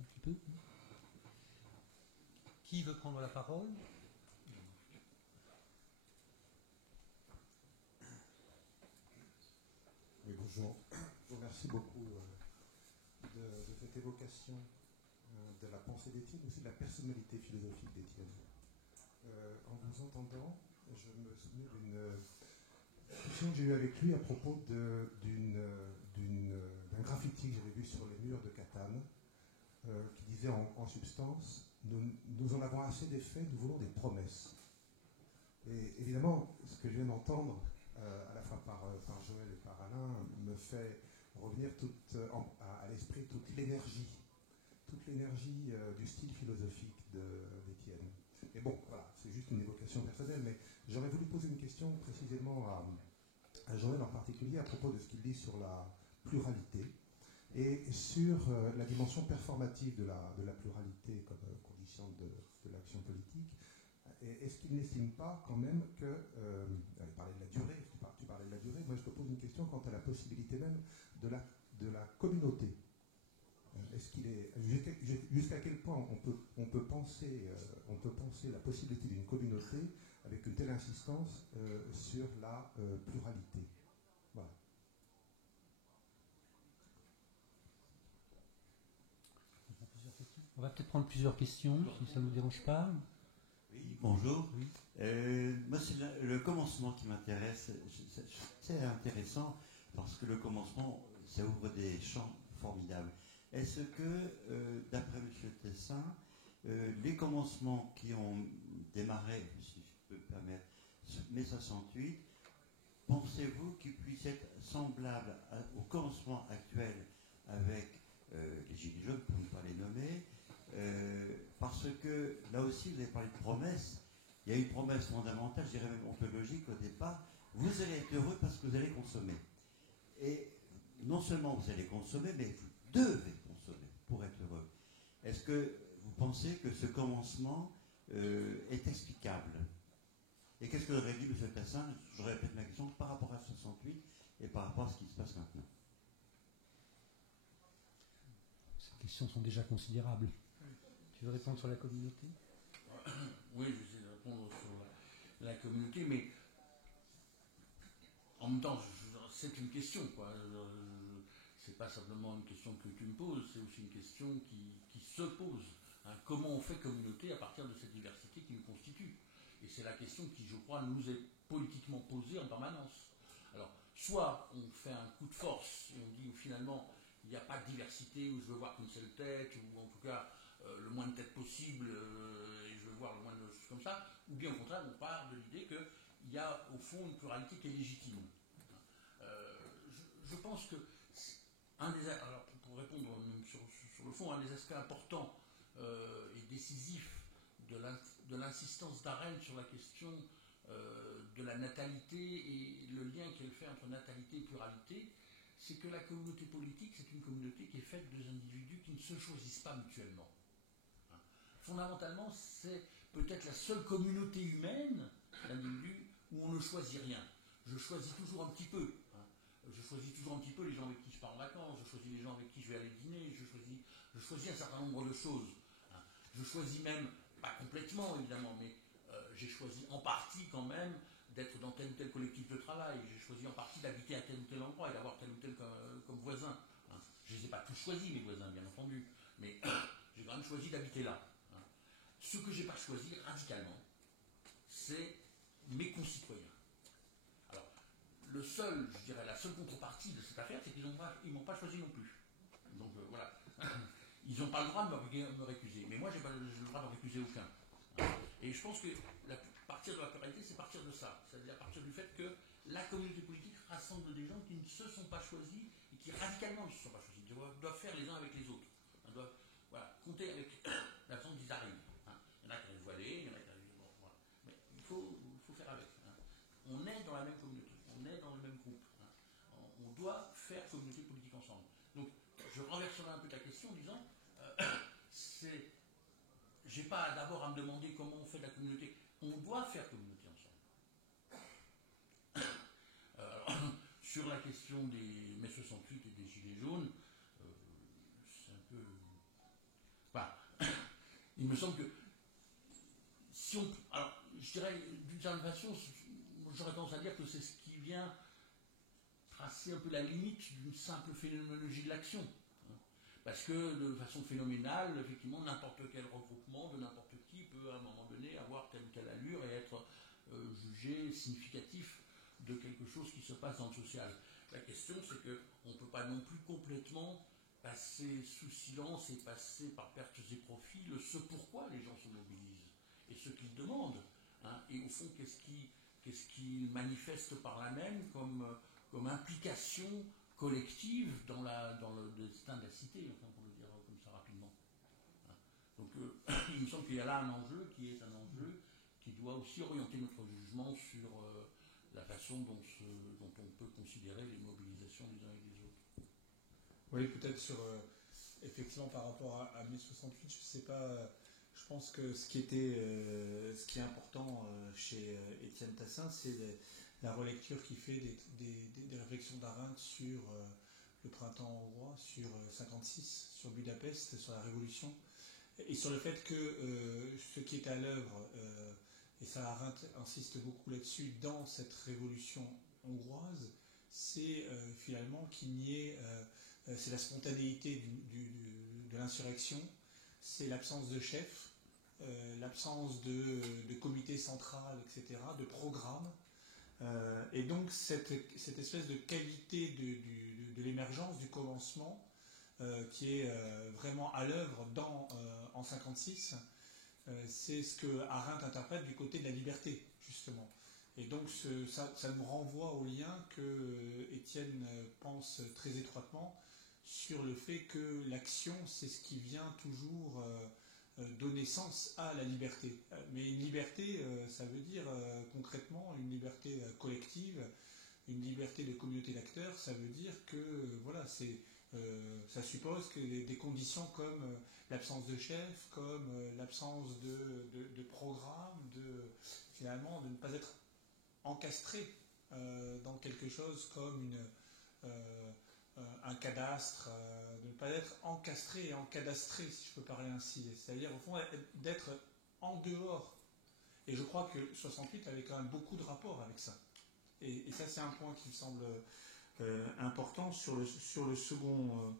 Un petit peu. Qui veut prendre la parole? Oui, bonjour. Je vous remercie beaucoup de cette évocation de la pensée d'Étienne, aussi de la personnalité philosophique d'Étienne. En vous entendant, je me souviens d'une discussion que j'ai eue avec lui à propos d'un graffiti que j'avais vu sur les murs de Catane, qui disait en substance, nous en avons assez des faits, nous voulons des promesses. Et évidemment, ce que je viens d'entendre, à la fois par Joël et par Alain, me fait revenir à l'esprit toute l'énergie du style philosophique d'Étienne. Et bon, voilà, c'est juste une évocation personnelle, mais j'aurais voulu poser une question précisément à Joël en particulier à propos de ce qu'il dit sur la pluralité et sur la dimension performative de la pluralité comme condition de l'action politique. Est-ce qu'il n'estime pas quand même que, tu parlais de la durée, tu parlais de la durée, moi je te pose une question quant à la possibilité même de la communauté. Est-ce qu'il est, jusqu'à quel point on peut penser la possibilité d'une communauté avec une telle insistance sur la pluralité? Voilà. On va peut-être prendre plusieurs questions, si ça ne vous dérange pas. Oui, bonjour. Oui. Moi, c'est le commencement qui m'intéresse. C'est intéressant parce que le commencement, ça ouvre des champs formidables. Est-ce que, d'après M. Tessin, les commencements qui ont démarré, si je peux me permettre, mai 68, pensez-vous qu'il puisse être semblable au commencement actuel avec les Gilets jaunes, pour ne pas les nommer, parce que là aussi, vous avez parlé de promesses. Il y a une promesse fondamentale, je dirais même ontologique au départ. Vous allez être heureux parce que vous allez consommer. Et non seulement vous allez consommer, mais vous devez consommer pour être heureux. Est-ce que vous pensez que ce commencement est explicable? Et qu'est-ce que aurait dit M. Tassin? Je répète ma question par rapport à 68 et par rapport à ce qui se passe maintenant. Ces questions sont déjà considérables. Tu veux répondre sur la communauté? Oui, je vais essayer de répondre sur la communauté, mais en même temps, c'est une question, quoi. C'est pas simplement une question que tu me poses, c'est aussi une question qui se pose. Hein. Comment on fait communauté à partir de cette diversité qui nous constitue? Et c'est la question qui, je crois, nous est politiquement posée en permanence. Alors, soit on fait un coup de force et on dit finalement il n'y a pas de diversité, ou je veux voir qu'une seule tête, ou en tout cas le moins de têtes possible, et je veux voir le moins de choses comme ça, ou bien au contraire on part de l'idée qu'il y a au fond une pluralité qui est légitime. Je pense que alors pour répondre sur le fond, un des aspects importants et décisifs de l'insistance d'Arendt sur la question de la natalité et le lien qu'elle fait entre natalité et pluralité, c'est que la communauté politique, c'est une communauté qui est faite d'individus qui ne se choisissent pas mutuellement. Hein. Fondamentalement, c'est peut-être la seule communauté humaine d'individus où on ne choisit rien. Je choisis toujours un petit peu. Hein. Je choisis toujours un petit peu les gens avec qui je pars en vacances, je choisis les gens avec qui je vais aller dîner, je choisis un certain nombre de choses. Hein. Je choisis même, pas complètement évidemment, mais j'ai choisi en partie quand même d'être dans tel ou tel collectif de travail, j'ai choisi en partie d'habiter à tel ou tel endroit et d'avoir tel ou tel comme voisin. Hein. Je ne les ai pas tous choisis, mes voisins, bien entendu, mais j'ai quand même choisi d'habiter là. Hein. Ce que je n'ai pas choisi radicalement, c'est mes concitoyens. Alors, la seule contrepartie de cette affaire, c'est qu'ils m'ont pas choisi non plus. Donc voilà. Ils n'ont pas le droit de me récuser. Mais moi, je n'ai pas le droit d'en récuser aucun. Et je pense que partir de la pluralité, c'est partir de ça. C'est-à-dire partir du fait que la communauté politique rassemble des gens qui ne se sont pas choisis et qui radicalement ne se sont pas choisis. Ils doivent faire les uns avec les autres. Ils doivent compter avec la façon dont ils arrivent. Hein. Il y en a qui arrivent voilés, il y en a qui arrivent... Bon, voilà. Mais il faut faire avec. Hein. On est dans la même communauté. On est dans le même groupe. Hein. On doit faire communauté politique ensemble. Donc, je renverserai un peu ta question en disant j'ai pas d'abord à me demander comment on fait de la communauté. On doit faire communauté ensemble. Alors, sur la question des mai 68 et des gilets jaunes, c'est un peu... Enfin, il me semble que si on... Alors, je dirais, d'une certaine façon, j'aurais tendance à dire que c'est ce qui vient tracer un peu la limite d'une simple phénoménologie de l'action. Parce que de façon phénoménale, effectivement, n'importe quel regroupement de n'importe qui peut à un moment donné avoir telle ou telle allure et être jugé significatif de quelque chose qui se passe dans le social. La question, c'est qu'on ne peut pas non plus complètement passer sous silence et passer par pertes et profits ce pourquoi les gens se mobilisent et ce qu'ils demandent. Hein, et au fond, qu'est-ce qu'ils manifestent par là même comme implication collective dans le destin de la cité, enfin, pour le dire comme ça rapidement. Hein. Donc il me semble qu'il y a là un enjeu qui est un enjeu qui doit aussi orienter notre jugement sur la façon dont on peut considérer les mobilisations des uns et des autres. Oui, peut-être effectivement par rapport à mai 68, je ne sais pas, je pense que ce qui est important chez Étienne Tassin, c'est la relecture qu'il fait des réflexions d'Arendt sur le printemps hongrois, sur 56, sur Budapest, sur la révolution, et sur le fait que ce qui est à l'œuvre, et ça Arendt insiste beaucoup là-dessus, dans cette révolution hongroise, c'est finalement qu'il n'y ait... c'est la spontanéité de l'insurrection, c'est l'absence de chef, l'absence de comité central, etc., de programme. Et donc cette espèce de qualité de l'émergence, du commencement, qui est vraiment à l'œuvre en 56, c'est ce que Arendt interprète du côté de la liberté, justement. Et donc ça nous renvoie au lien que Étienne pense très étroitement sur le fait que l'action, c'est ce qui vient toujours donner sens à la liberté. Mais une liberté, ça veut dire concrètement une liberté collective, une liberté de communauté d'acteurs, ça veut dire que voilà, ça suppose que des conditions comme l'absence de chef, comme l'absence de programme, finalement de ne pas être encastré dans quelque chose comme un cadastre, de ne pas être encastré et encadastré, si je peux parler ainsi. C'est-à-dire, au fond, d'être en dehors. Et je crois que 68 avait quand même beaucoup de rapports avec ça. Et ça, c'est un point qui me semble important. Sur le second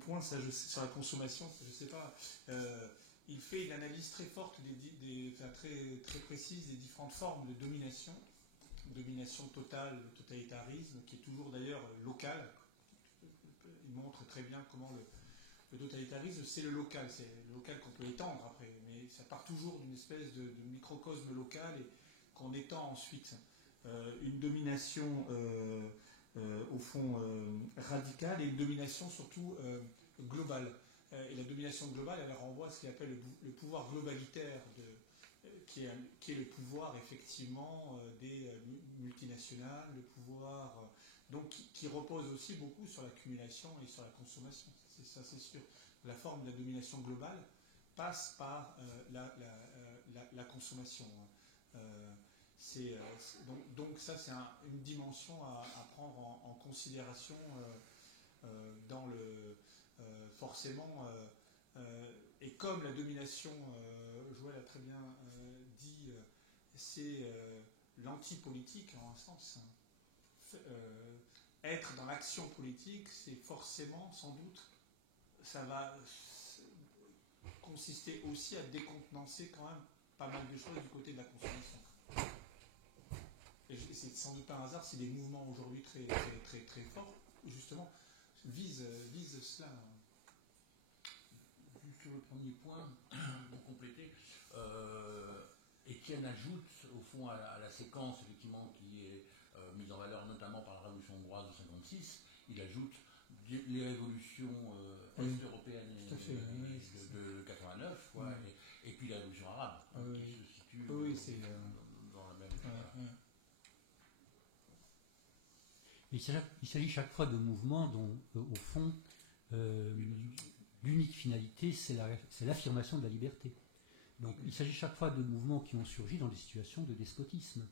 point, sur la consommation, je ne sais pas, il fait une analyse très forte, très, très précise des différentes formes de domination totale, le totalitarisme, qui est toujours d'ailleurs local. Il montre très bien comment le totalitarisme, c'est le local qu'on peut étendre après, mais ça part toujours d'une espèce de microcosme local et qu'on étend ensuite. Une domination au fond radicale et une domination surtout globale. Et la domination globale, elle renvoie à ce qu'il appelle le pouvoir globalitaire qui est le pouvoir effectivement des multinationales, le pouvoir donc qui repose aussi beaucoup sur l'accumulation et sur la consommation. Ça, c'est sûr. La forme de la domination globale passe par la consommation. Donc ça, c'est une dimension à prendre en considération dans forcément. Et comme la domination, Joël a très bien dit, c'est l'anti-politique en un sens. Être dans l'action politique, c'est forcément, sans doute, ça va consister aussi à décontenancer quand même pas mal de choses du côté de la consommation. Et c'est sans doute pas un hasard si des mouvements aujourd'hui très, très, très, très forts, justement, visent cela. Juste sur le premier point, pour compléter, Étienne ajoute, au fond, à la séquence, effectivement, qui est mise en valeur notamment par la Révolution hongroise de 1956, il ajoute les révolutions est-européennes de 89, quoi, et puis la révolution arabe, qui se situe dans la même... Il s'agit chaque fois de mouvements dont, au fond, l'unique finalité, c'est l'affirmation de la liberté. Donc il s'agit chaque fois de mouvements qui ont surgi dans des situations de despotisme.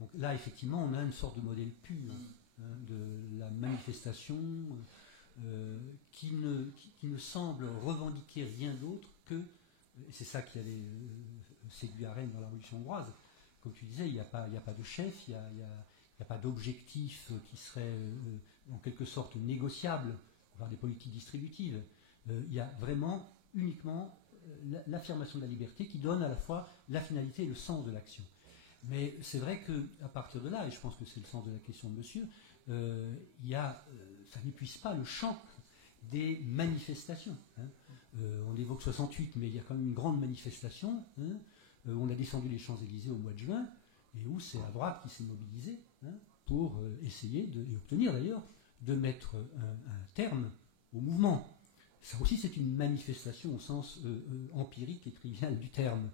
Donc là, effectivement, on a une sorte de modèle pur de la manifestation qui ne semble revendiquer rien d'autre que, et c'est ça qui avait séduit Arendt dans la Révolution hongroise, comme tu disais, il n'y a pas de chef, il n'y a pas d'objectif qui serait en quelque sorte négociable par des politiques distributives. Il y a vraiment uniquement l'affirmation de la liberté qui donne à la fois la finalité et le sens de l'action. Mais c'est vrai qu'à partir de là, et je pense que c'est le sens de la question de monsieur, ça n'épuise pas le champ des manifestations. On évoque 68, mais il y a quand même une grande manifestation. On a descendu les Champs-Élysées au mois de juin, et où c'est la droite qui s'est mobilisée pour essayer, et obtenir d'ailleurs, de mettre un terme au mouvement. Ça aussi, c'est une manifestation au sens empirique et trivial du terme.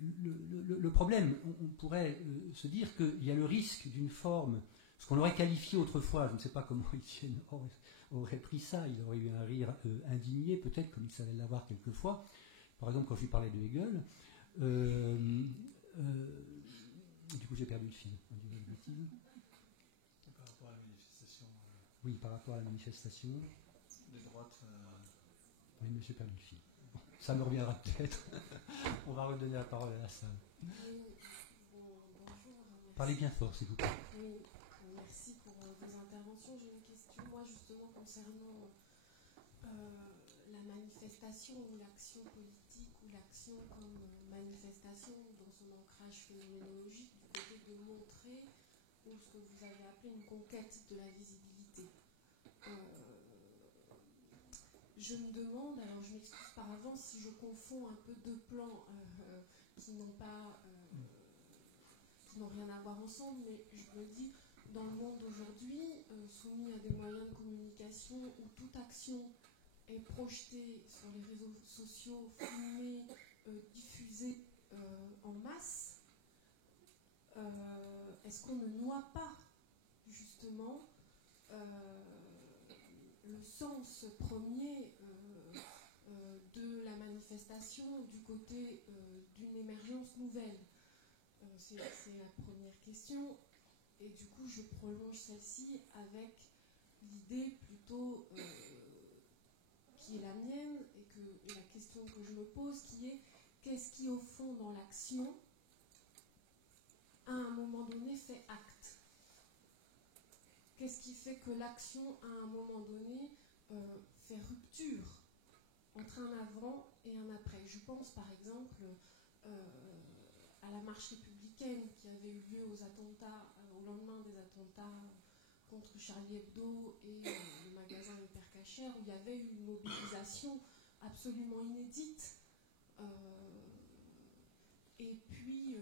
Le problème, on pourrait se dire qu'il y a le risque d'une forme, ce qu'on aurait qualifié autrefois, je ne sais pas comment Étienne aurait pris ça, il aurait eu un rire indigné, peut-être, comme il savait l'avoir quelquefois. Par exemple, quand je lui parlais de Hegel, du coup j'ai perdu le fil. Par rapport à la manifestation. Oui, par rapport à la manifestation. De droite. Oui, mais j'ai perdu le fil. Bon, ça me reviendra peut-être. On va redonner la parole à la salle. Oui, bonjour. Parlez bien fort, s'il vous plaît. Oui, merci pour vos interventions. J'ai une question, moi, justement, concernant la manifestation ou l'action politique ou l'action comme manifestation dans son ancrage phénoménologique du côté de montrer ou ce que vous avez appelé une conquête de la visibilité. Je me demande, alors je m'excuse par avance si je confonds un peu deux plans qui n'ont pas, qui n'ont rien à voir ensemble, mais je me dis, dans le monde d'aujourd'hui, soumis à des moyens de communication où toute action est projetée sur les réseaux sociaux, filmée, diffusée en masse, est-ce qu'on ne noie pas justement le sens premier de la manifestation du côté d'une émergence nouvelle? C'est la première question. Et du coup, je prolonge celle-ci avec l'idée plutôt qui est la mienne et la question que je me pose, qui est qu'est-ce qui, au fond, dans l'action, à un moment donné, fait acte? Qu'est-ce qui fait que l'action, à un moment donné, fait rupture entre un avant et un après? Je pense, par exemple, à la marche républicaine qui avait eu lieu aux attentats, au lendemain des attentats contre Charlie Hebdo et le magasin Hyper Cacher, où il y avait eu une mobilisation absolument inédite. Et puis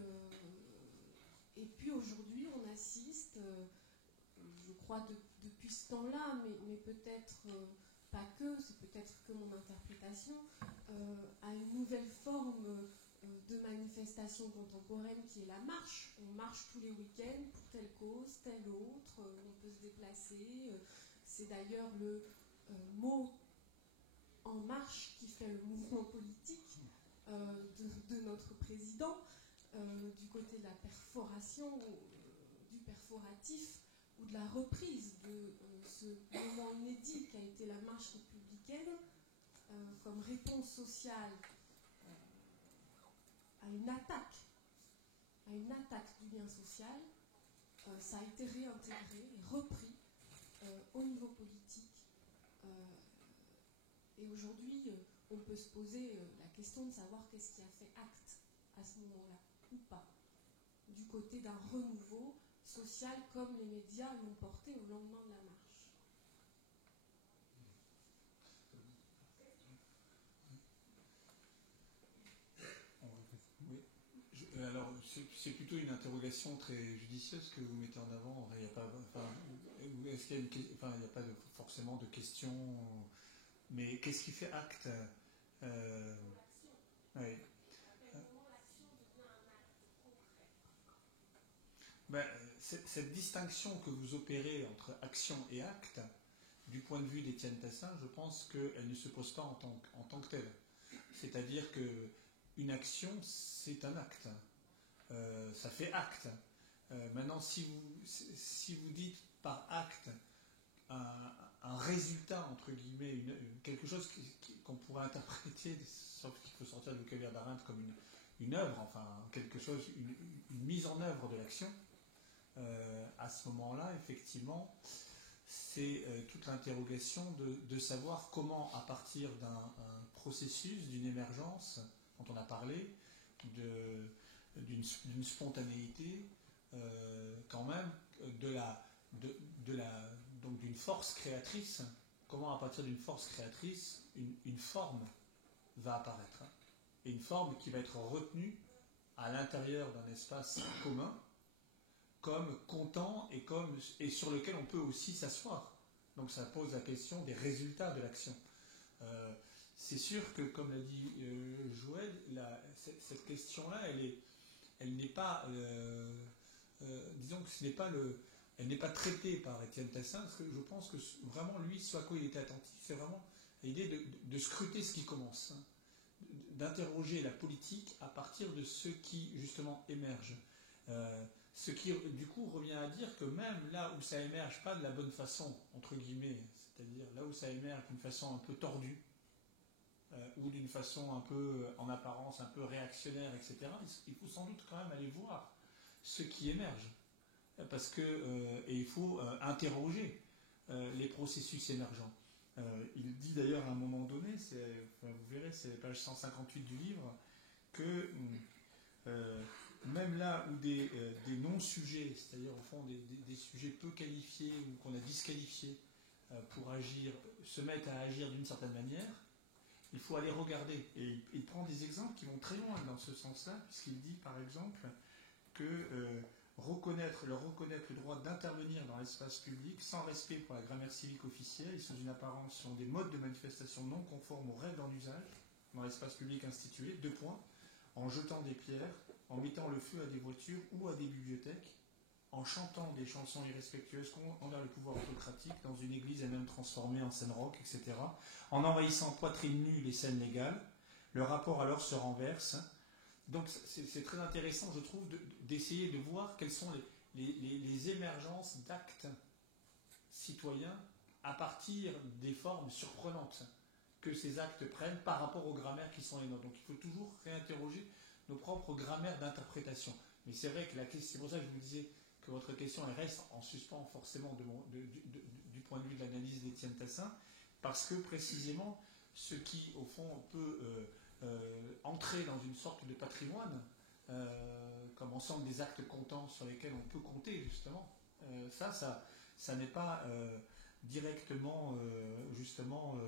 aujourd'hui, on assiste, je crois depuis ce temps-là, mais peut-être pas que, c'est peut-être que mon interprétation, à une nouvelle forme de manifestation contemporaine qui est la marche. On marche tous les week-ends pour telle cause, telle autre, on peut se déplacer. C'est d'ailleurs le mot en marche qui fait le mouvement politique de notre président, du côté de la perforation, du perforatif ou de la reprise de ce moment inédit qu'a été la marche républicaine comme réponse sociale à une attaque du lien social. Ça a été réintégré et repris au niveau politique. Et aujourd'hui, on peut se poser la question de savoir qu'est-ce qui a fait acte à ce moment-là, ou pas, du côté d'un renouveau social comme les médias l'ont porté au lendemain de la marche. Oui. Alors, c'est plutôt une interrogation très judicieuse que vous mettez en avant. Il n'y a pas, est-ce qu'il y a il n'y a pas forcément de question, mais qu'est-ce qui fait acte? Oui. Ben, cette distinction que vous opérez entre action et acte, du point de vue d'Étienne Tassin, je pense qu'elle ne se pose pas en tant que telle. C'est-à-dire qu'une action, c'est un acte. Ça fait acte. Maintenant, si vous dites par acte un résultat, entre guillemets, quelque chose qu'on pourrait interpréter, sauf qu'il faut sortir du vocabulaire d'Arendt comme une œuvre, enfin quelque chose, une mise en œuvre de l'action, à ce moment-là, effectivement, c'est toute l'interrogation de savoir comment, à partir d'un processus, d'une émergence dont on a parlé, d'une spontanéité, quand même, donc d'une force créatrice, comment, à partir d'une force créatrice, une forme va apparaître. Et une forme qui va être retenue à l'intérieur d'un espace commun, comme comptant et sur lequel on peut aussi s'asseoir. Donc ça pose la question des résultats de l'action. C'est sûr que, comme l'a dit Joël, cette question-là, elle n'est pas, disons que elle n'est pas traitée par Étienne Tassin, parce que je pense que vraiment lui, ce à quoi il était attentif, c'est vraiment l'idée de scruter ce qui commence, hein, d'interroger la politique à partir de ce qui justement émerge. Ce qui, du coup, revient à dire que même là où ça émerge pas de la bonne façon, entre guillemets, c'est-à-dire là où ça émerge d'une façon un peu tordue, ou d'une façon un peu, en apparence, un peu réactionnaire, etc., il faut sans doute quand même aller voir ce qui émerge. Parce que, et il faut interroger les processus émergents. Il dit d'ailleurs à un moment donné, vous verrez, c'est la page 158 du livre, que même là où des non-sujets, c'est-à-dire au fond des sujets peu qualifiés ou qu'on a disqualifiés pour agir, se mettent à agir d'une certaine manière, il faut aller regarder. Et il prend des exemples qui vont très loin dans ce sens-là, puisqu'il dit par exemple que reconnaître le droit d'intervenir dans l'espace public sans respect pour la grammaire civique officielle et sous une apparence sont des modes de manifestation non conformes aux règles en usage dans l'espace public institué, 2 points, en jetant des pierres, en mettant le feu à des voitures ou à des bibliothèques, en chantant des chansons irrespectueuses envers le pouvoir autocratique dans une église elle-même transformée en scène rock, etc., en envahissant poitrine nue les scènes légales, le rapport alors se renverse. Donc c'est très intéressant, je trouve, d'essayer de voir quelles sont les émergences d'actes citoyens à partir des formes surprenantes que ces actes prennent par rapport aux grammaires qui sont les nôtres. Donc il faut toujours réinterroger nos propres grammaires d'interprétation. Mais c'est vrai que c'est pour ça que je vous disais que votre question elle reste en suspens forcément du point de vue de l'analyse d'Étienne Tassin, parce que précisément ce qui au fond peut entrer dans une sorte de patrimoine comme ensemble des actes comptants sur lesquels on peut compter justement, ça n'est pas directement justement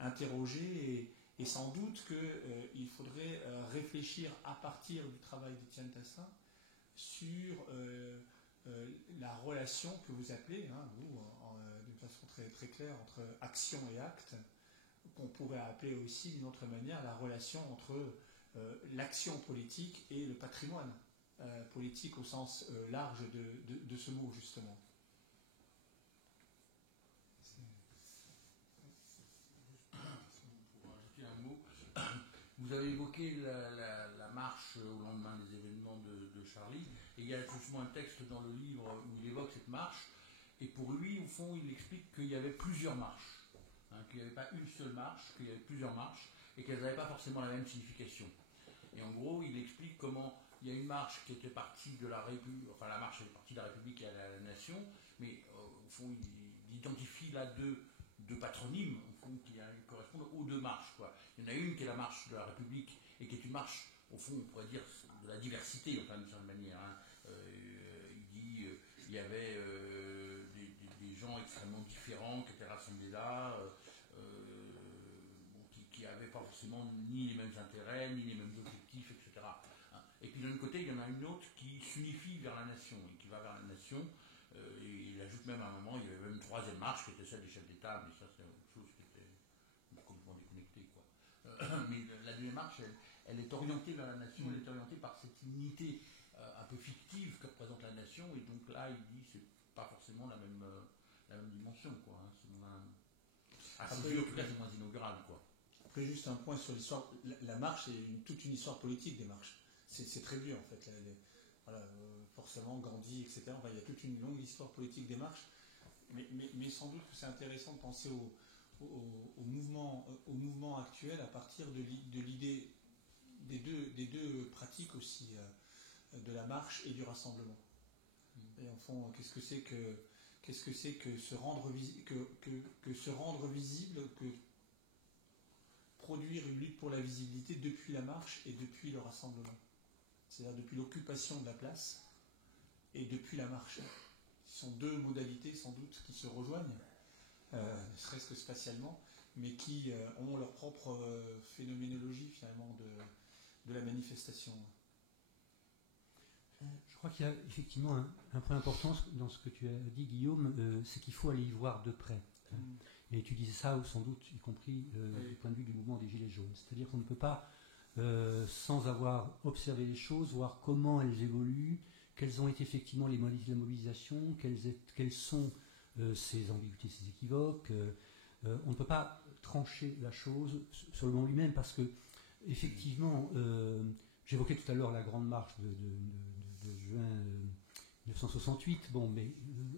interrogé, et sans doute qu'il faudrait réfléchir à partir du travail d'Étienne Tassin sur la relation que vous appelez, vous, d'une façon très, très claire, entre action et acte, qu'on pourrait appeler aussi d'une autre manière la relation entre l'action politique et le patrimoine politique au sens large de ce mot, justement. Pour ajouter un mot, vous avez évoqué la marche au lendemain des événements de Charlie, et il y a justement un texte dans le livre où il évoque cette marche, et pour lui, au fond, il explique qu'il y avait plusieurs marches, qu'il n'y avait pas une seule marche, qu'il y avait plusieurs marches, et qu'elles n'avaient pas forcément la même signification. Et en gros, il explique comment il y a une marche qui était partie de la République, enfin la marche est partie de la République et à la Nation, mais au fond, il identifie là deux patronymes, au fond, qui correspondent aux 2 marches, quoi. Il y en a une qui est la marche de la République et qui est une marche, au fond, on pourrait dire, de la diversité, enfin, d'une certaine manière. Il dit il y avait des gens extrêmement différents qui étaient rassemblés là, qui n'avaient pas forcément ni les mêmes intérêts, ni les mêmes objectifs, etc. Et puis d'un côté, il y en a une autre qui s'unifie vers la nation, et qui va vers la nation. Et il ajoute même à un moment, il y avait même une 3e marche qui était celle des chefs d'État, mais ça c'est autre chose qui était complètement déconnectée, quoi. Mais la 2e marche, elle est orientée vers la nation, elle est orientée par cette unité un peu fictive que représente la nation, et donc là il dit c'est pas forcément la même dimension, quoi. C'est moins, en tout cas c'est moins inaugural, quoi. Après, juste un point sur l'histoire. La marche est toute une histoire politique des marches. C'est très vieux en fait. Voilà, forcément, Gandhi, etc. Enfin, il y a toute une longue histoire politique des marches. Mais sans doute que c'est intéressant de penser au mouvement actuel à partir de l'idée des deux pratiques aussi, de la marche et du rassemblement. Et en fond, qu'est-ce que c'est que se rendre visible, que produire une lutte pour la visibilité depuis la marche et depuis le rassemblement. C'est-à-dire depuis l'occupation de la place et depuis la marche. Ce sont 2 modalités sans doute qui se rejoignent, ne serait-ce que spatialement, mais qui ont leur propre phénoménologie finalement de la manifestation. Je crois qu'il y a effectivement un point important dans ce que tu as dit, Guillaume, c'est qu'il faut aller y voir de près. Et tu disais ça, sans doute, y compris du point de vue du mouvement des Gilets jaunes. C'est-à-dire qu'on ne peut pas, sans avoir observé les choses, voir comment elles évoluent, quelles ont été effectivement les modalités de la mobilisation, quelles sont ces ambiguïtés, ces équivoques. On ne peut pas trancher la chose sur le moment lui-même, parce que, effectivement, j'évoquais tout à l'heure la grande marche de juin 1968. Bon, mais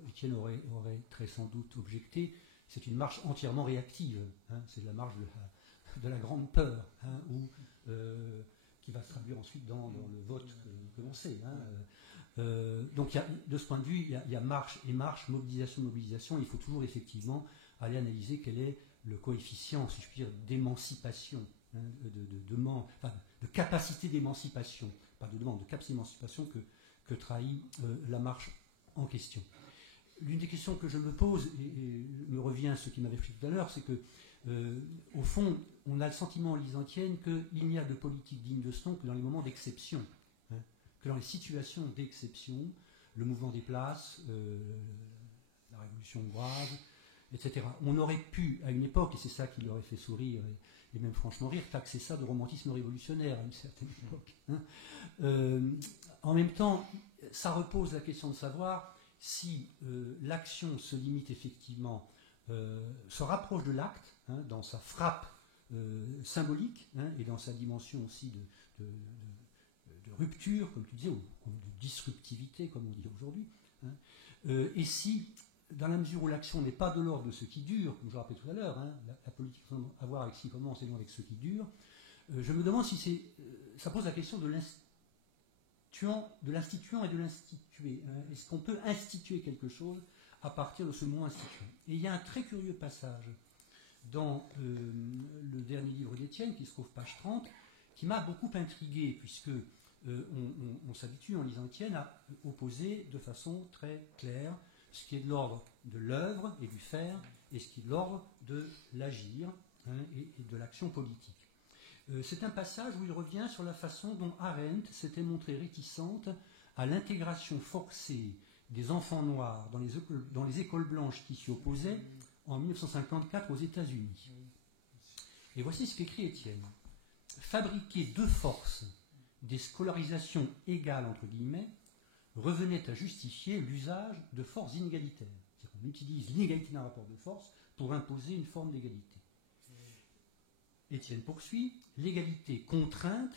Étienne aurait très sans doute objecté. C'est une marche entièrement réactive. C'est la marche de la grande peur, qui va se traduire ensuite dans le vote que l'on sait. Donc, de ce point de vue, il y a marche et marche, mobilisation. Il faut toujours effectivement aller analyser quel est le coefficient, si je puis dire, d'émancipation, de capacité d'émancipation, pas de demande, de capacité d'émancipation que trahit la marche en question. L'une des questions que je me pose, et me revient à ce qui m'avait fait tout à l'heure, c'est que Au fond, on a le sentiment en lisant Étienne qu'il n'y a de politique digne de ce nom que dans les moments d'exception, hein, que dans les situations d'exception, le mouvement des places, la révolution hongroise, etc. On aurait pu, à une époque, et c'est ça qui leur aurait fait sourire et même franchement rire, taxer ça de romantisme révolutionnaire à une certaine époque. Hein. En même temps, ça repose la question de savoir si l'action se limite effectivement, se rapproche de l'acte, hein, dans sa frappe symbolique, hein, et dans sa dimension aussi de rupture, comme tu disais, ou de disruptivité, comme on dit aujourd'hui, hein, et si, dans la mesure où l'action n'est pas de l'ordre de ce qui dure, comme je le rappelais tout à l'heure, hein, la politique a à voir avec ce qui commence et non avec ce qui dure, je me demande si ça pose la question de l'instituant et de l'institué. Hein. Est-ce qu'on peut instituer quelque chose à partir de ce mot instituant? Et il y a un très curieux passage dans le dernier livre d'Étienne, qui se trouve page 30, qui m'a beaucoup intrigué, puisque on s'habitue en lisant Étienne à opposer de façon très claire ce qui est de l'ordre de l'œuvre et du faire, et ce qui est de l'ordre de l'agir, hein, et de l'action politique. C'est un passage où il revient sur la façon dont Arendt s'était montrée réticente à l'intégration forcée des enfants noirs dans les écoles blanches qui s'y opposaient en 1954 aux États-Unis. Et voici ce qu'écrit Étienne. Fabriquer de force des scolarisations égales, entre guillemets, revenait à justifier l'usage de forces inégalitaires. C'est-à-dire qu'on utilise l'inégalité d'un rapport de force pour imposer une forme d'égalité. Étienne poursuit, l'égalité contrainte,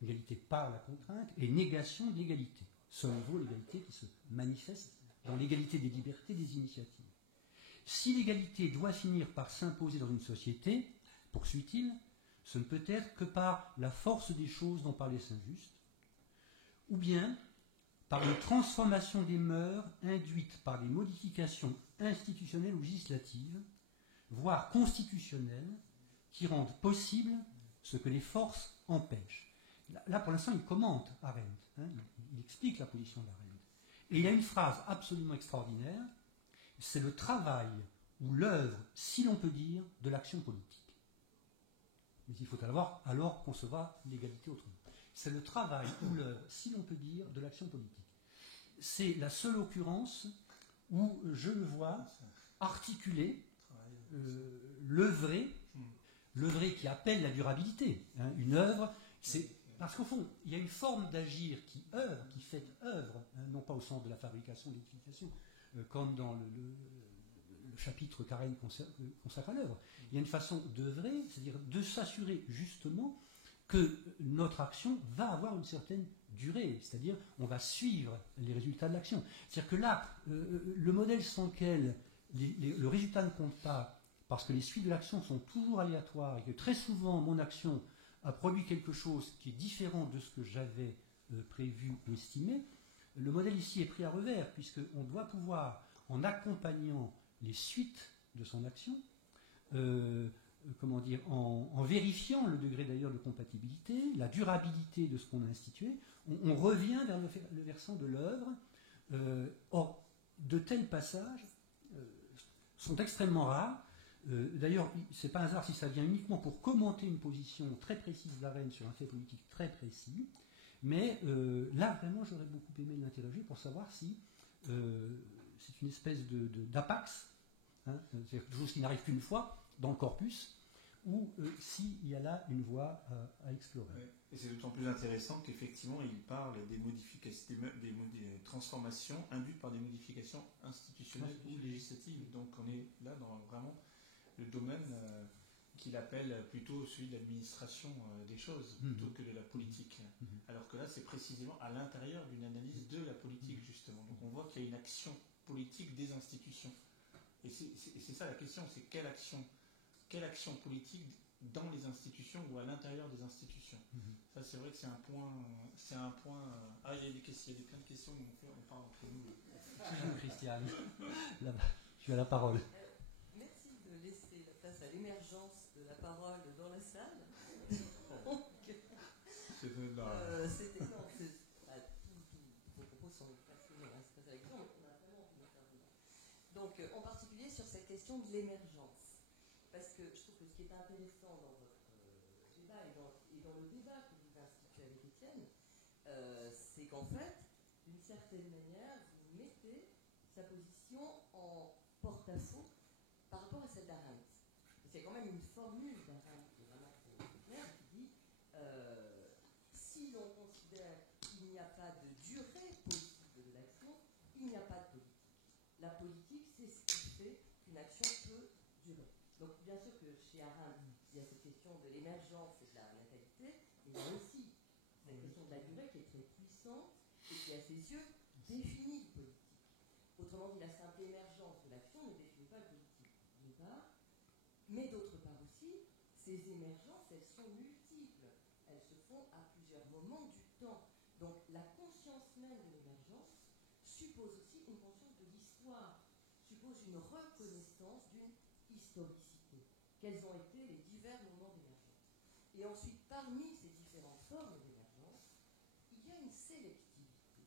l'égalité par la contrainte, et négation de l'égalité. Seul vaut l'égalité qui se manifeste dans l'égalité des libertés des initiatives. Si l'égalité doit finir par s'imposer dans une société, poursuit-il, ce ne peut être que par la force des choses dont parlait Saint-Just, ou bien par une transformation des mœurs induite par des modifications institutionnelles ou législatives, voire constitutionnelles, qui rendent possible ce que les forces empêchent. Là, pour l'instant, il commente Arendt, hein, il explique la position d'Arendt. Et il y a une phrase absolument extraordinaire, c'est le travail ou l'œuvre, si l'on peut dire, de l'action politique. Mais il faut alors concevoir l'égalité autrement. C'est le travail ou l'œuvre, si l'on peut dire, de l'action politique. C'est la seule occurrence où je le vois articuler l'œuvrer qui appelle la durabilité. Hein, une œuvre, c'est parce qu'au fond, il y a une forme d'agir qui œuvre, qui fait œuvre, hein, non pas au sens de la fabrication, de l'utilisation, comme dans le chapitre qu'Arendt consacre à l'œuvre. Il y a une façon d'œuvrer, c'est-à-dire de s'assurer justement que notre action va avoir une certaine durée, c'est-à-dire on va suivre les résultats de l'action. C'est-à-dire que là, le modèle sans lequel le résultat ne compte pas, parce que les suites de l'action sont toujours aléatoires et que très souvent mon action a produit quelque chose qui est différent de ce que j'avais prévu ou estimé, le modèle ici est pris à revers, puisqu'on doit pouvoir, en accompagnant les suites de son action, en vérifiant le degré d'ailleurs de compatibilité, la durabilité de ce qu'on a institué, on revient vers le versant de l'œuvre. Or, de tels passages sont extrêmement rares. D'ailleurs, ce n'est pas un hasard si ça vient uniquement pour commenter une position très précise d'Arendt sur un fait politique très précis. Mais là, vraiment, j'aurais beaucoup aimé l'interroger pour savoir si c'est une espèce d'apax, hein, c'est-à-dire quelque chose qui n'arrive qu'une fois dans le corpus, ou s'il y a là une voie à explorer. Ouais. Et c'est d'autant plus intéressant qu'effectivement, il parle des modifications, des transformations induites par des modifications institutionnelles ou législatives. Donc on est là dans vraiment le domaine qu'il appelle plutôt celui de l'administration des choses, plutôt que de la politique. Alors que là, c'est précisément à l'intérieur d'une analyse de la politique, justement. Donc on voit qu'il y a une action politique des institutions. Et c'est ça la question, c'est quelle action politique dans les institutions ou à l'intérieur des institutions. Ça, c'est vrai que c'est un point. Il y a plein de questions, on parle entre nous. Christiane, là-bas, tu as la parole. Merci de laisser la place à l'émergence de la parole dans la salle. Vos propos sont passionnants, c'est pas ça avec vous, on a vraiment envie d'intervenir. Donc, en particulier sur cette question de l'émergence. parce que je trouve que ce qui est intéressant dans votre débat et dans le débat que vous instituez avec Étienne, c'est qu'en fait, d'une certaine manière, vous mettez sa position en porte-à-faux par rapport à celle d'Arendt. Parce qu'il y a quand même une formule d'Arendt qui est vraiment très claire qui dit si l'on considère qu'il n'y a pas de durée possible de l'action, il n'y a pas de politique. La politique, c'est ce qui fait qu'une action peut durer. Donc, bien sûr que chez Arendt, il y a cette question de l'émergence et de la natalité, mais il y a aussi cette question de la durée qui est très puissante et qui, à ses yeux, définit le politique. Autrement dit, la simple émergence de l'action ne définit pas le politique, d'une part, mais d'autre part aussi, ces émergences, elles sont multiples. Elles se font à plusieurs moments du temps. Donc, la conscience même de l'émergence suppose aussi une conscience de l'histoire, suppose une reconnaissance d'une historicité. Quels ont été les divers moments d'émergence. Et ensuite, parmi ces différentes formes d'émergence, il y a une sélectivité.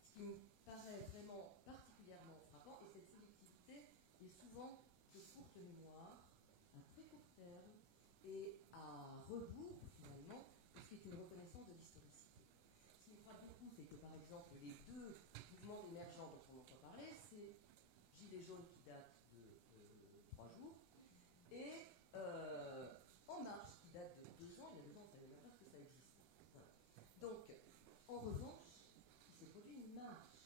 Ce qui me paraît vraiment particulièrement frappant, et cette sélectivité est souvent de courte mémoire, à très court terme, et à rebours, finalement, de ce qui est une reconnaissance de l'historicité. Ce qui me frappe beaucoup, c'est que, par exemple, les deux mouvements émergents dont on entend parler, c'est Gilets jaunes qui date de 3 jours, et En Marche qui date de 2 ans. Il y a 2 ans, on ne savait même pas que ça existait. Voilà. Donc, en revanche, il s'est produit une marche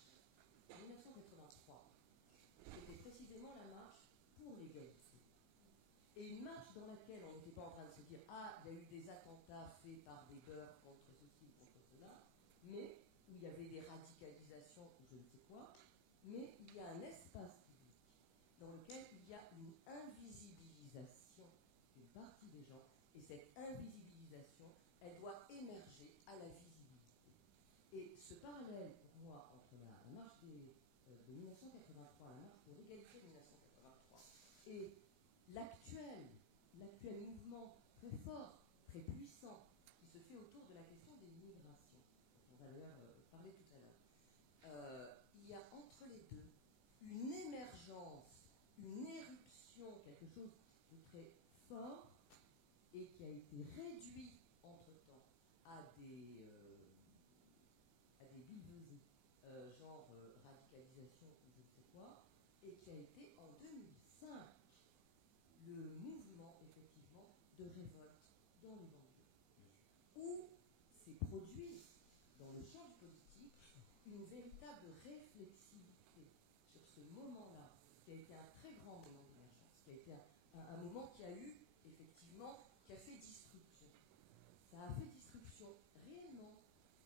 en 1983, qui était précisément la marche pour l'égalité. Et une marche dans laquelle on n'était pas en train de se dire « Ah, il y a eu des attentats faits par des beurs contre ceci ou contre cela », mais où il y avait des radicalisations ou je ne sais quoi, mais il y a un espace public dans lequel il y a une invisibilisation d'une partie des gens, et cette invisibilisation, elle doit émerger à la visibilité. Et ce parallèle, pour moi, entre la marche de 1983, la marche pour l'égalité de 1983, et l'actuel mouvement très fort, très puissant, qui se fait autour de la question des migrations, dont on va d'ailleurs parler tout à l'heure, il y a entre les deux une émergence, une éruption, quelque chose de très fort, et qui a été réduit entre-temps à des billevesées, genre radicalisation ou je ne sais quoi, et qui a été en 2005 le mouvement, effectivement, de révolte dans les banlieues, où s'est produit, dans le champ du politique, une véritable réflexivité sur ce moment-là, qui a été un très grand moment d'émergence, qui a été un moment qui a eu, effectivement, qui a fait disruption. Ça a fait disruption réellement.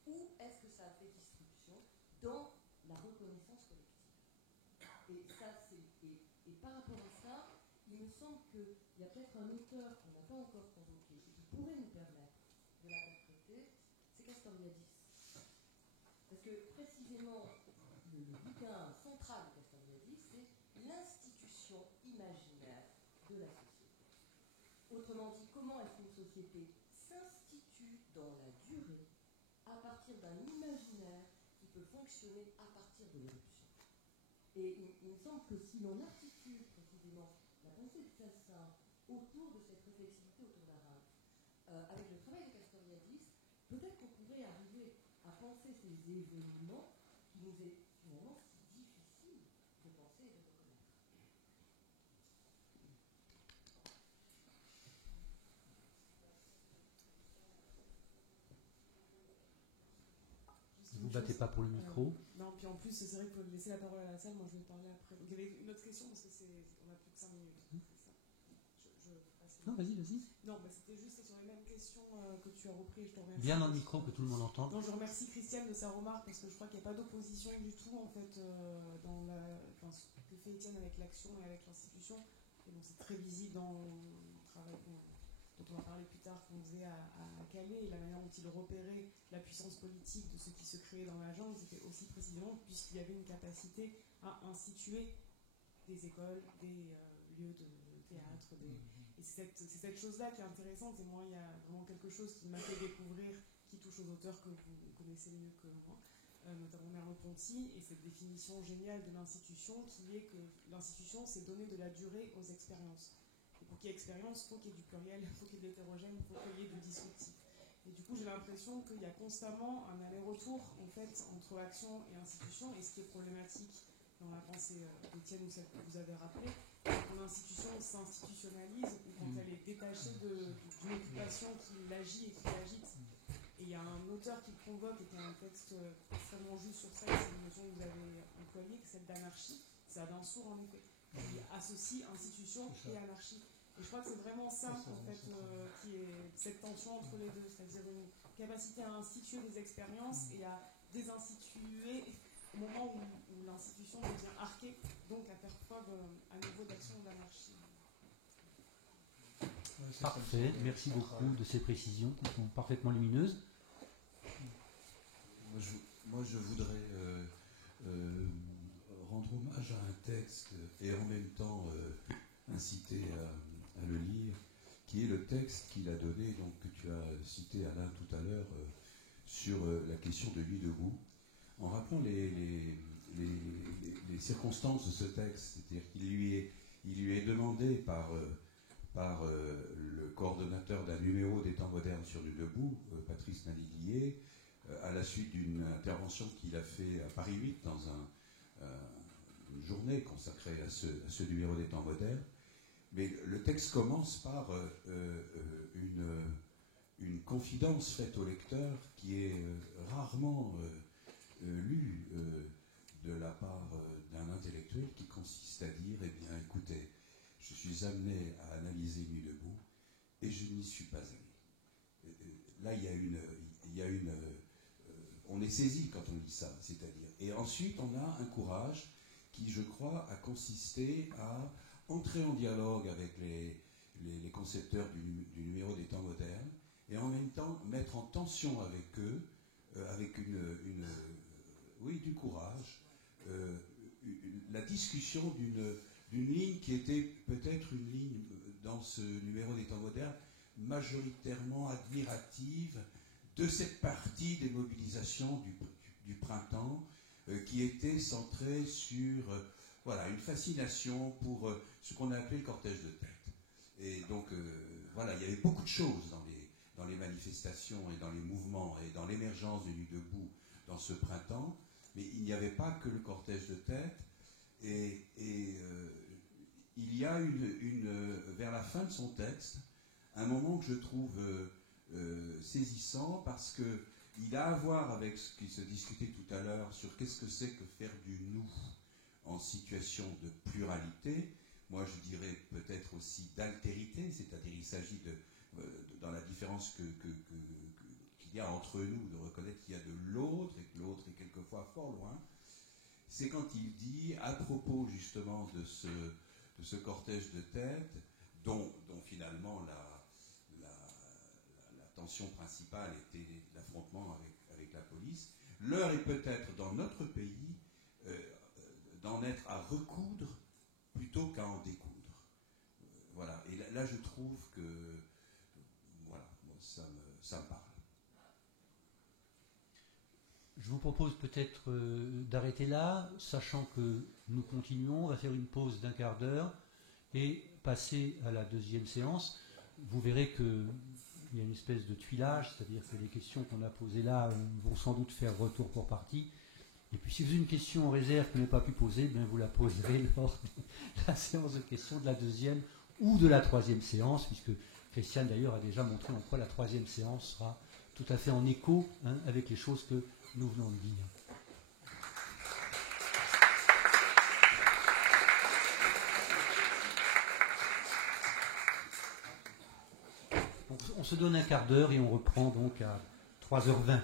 Où est-ce que ça a fait disruption? Dans la reconnaissance collective. Et ça, et par rapport à ça, il me semble qu'il y a peut-être un auteur qu'on n'a pas encore convoqué et qui pourrait nous permettre de l'interpréter, c'est Castoriadis. Parce que précisément, le bouquin central de Castoriadis, c'est l'institution imaginaire de la société. Autrement dit, comment est-ce qu'une société s'institue dans la durée à partir d'un imaginaire qui peut fonctionner à partir de l'éruption. Et il me semble que si l'on articule précisément la pensée de Chassin autour de cette réflexivité autour d'Arendt, avec le travail de Castoriadis, peut-être qu'on pourrait arriver à penser ces événements qui nous est finalement si difficile de penser et de reconnaître. Vous ne battez pas pour le micro. Non, puis en plus, c'est vrai qu'il faut laisser la parole à la salle. Moi, je vais parler après. Vous avez une autre question parce qu'on n'a plus que 5 minutes. C'est ça. Non, vas-y. Non, bah, c'était juste sur les mêmes questions que tu as repris. Je te remercie. Bien dans le micro, que tout le monde entende. Non, je remercie Christiane de sa remarque parce que je crois qu'il n'y a pas d'opposition du tout en fait dans ce que fait Étienne avec l'action et avec l'institution. Et donc c'est très visible dans le travail dont on va parler plus tard qu'on faisait à Calais, et la manière dont il repérait la puissance politique de ce qui se créait dans la jungle, c'était aussi précisément puisqu'il y avait une capacité à instituer des écoles, des lieux de théâtre, et c'est cette chose-là qui est intéressante. Et moi, il y a vraiment quelque chose qui m'a fait découvrir, qui touche aux auteurs que vous connaissez mieux que moi, notamment Merleau-Ponty, et cette définition géniale de l'institution qui est que l'institution, c'est donner de la durée aux expériences. Et pour qu'il y ait expérience, il faut qu'il y ait du pluriel, il faut qu'il y ait de l'hétérogène, il faut qu'il y ait du disruptif. Et du coup, j'ai l'impression qu'il y a constamment un aller-retour en fait, entre action et institution, et ce qui est problématique dans la pensée d'Étienne ou celle que vous avez rappelée, quand l'institution s'institutionnalise ou quand elle est détachée d'une occupation qui l'agit et qui l'agite. Et il y a un auteur qui le convoque, et qui a un texte extrêmement juste sur ça, c'est une notion que vous avez employée, celle d'anarchie. C'est Adam Sour, en effet, qui associe institution et anarchie. Et je crois que c'est vraiment ça, en fait, qui est cette tension entre les deux, c'est-à-dire une capacité à instituer des expériences et à désinstituer au moment où l'institution devient archée, donc à faire preuve à nouveau d'action d'anarchie. Parfait, merci beaucoup de ces précisions qui sont parfaitement lumineuses. Moi, je voudrais rendre hommage à un texte et en même temps inciter à le lire, qui est le texte qu'il a donné, donc que tu as cité Alain tout à l'heure, sur la question de Nuit debout, en rappelant les circonstances de ce texte. C'est-à-dire qu'il lui est demandé par le coordonnateur d'un numéro des Temps modernes sur Nuit debout, Patrice Nalilier, à la suite d'une intervention qu'il a fait à Paris 8 dans une journée consacrée à ce numéro des Temps modernes. Mais le texte commence par une confidence faite au lecteur qui est rarement lue de la part d'un intellectuel, qui consiste à dire, eh bien, écoutez, je suis amené à analyser Nuit debout et je n'y suis pas allé. Là, il y a une on est saisi quand on lit ça, c'est-à-dire. Et ensuite, on a un courage qui, je crois, a consisté à entrer en dialogue avec les concepteurs du numéro des Temps modernes et en même temps mettre en tension avec eux, avec du courage, la discussion d'une ligne qui était peut-être une ligne dans ce numéro des Temps modernes majoritairement admirative de cette partie des mobilisations du printemps qui était centrée sur une fascination pour ce qu'on a appelé le cortège de tête. Et donc, il y avait beaucoup de choses dans les manifestations et dans les mouvements et dans l'émergence de Nuit debout dans ce printemps, mais il n'y avait pas que le cortège de tête. Et il y a vers la fin de son texte, un moment que je trouve saisissant, parce qu'il a à voir avec ce qui se discutait tout à l'heure sur qu'est-ce que c'est que faire du nous en situation de pluralité. Moi, je dirais peut-être aussi d'altérité, c'est-à-dire il s'agit dans la différence qu'il y a entre nous, de reconnaître qu'il y a de l'autre et que l'autre est quelquefois fort loin. C'est quand il dit, à propos justement de ce cortège de tête, dont finalement la tension principale était l'affrontement avec la police, l'heure est peut-être dans notre pays d'en être à recoudre plutôt qu'à en découdre. Et là je trouve que ça me parle. Je vous propose peut-être d'arrêter là, sachant que nous continuons, on va faire une pause d'1 quart d'heure et passer à la deuxième séance. Vous verrez qu'il y a une espèce de tuilage, c'est-à-dire que les questions qu'on a posées là vont sans doute faire retour pour partie. Et puis si vous avez une question en réserve que vous n'avez pas pu poser, vous la poserez lors de la séance de questions de la deuxième ou de la troisième séance, puisque Christiane d'ailleurs a déjà montré en quoi la troisième séance sera tout à fait en écho avec les choses que nous venons de dire. On se donne 1 quart d'heure et on reprend donc à 3h20.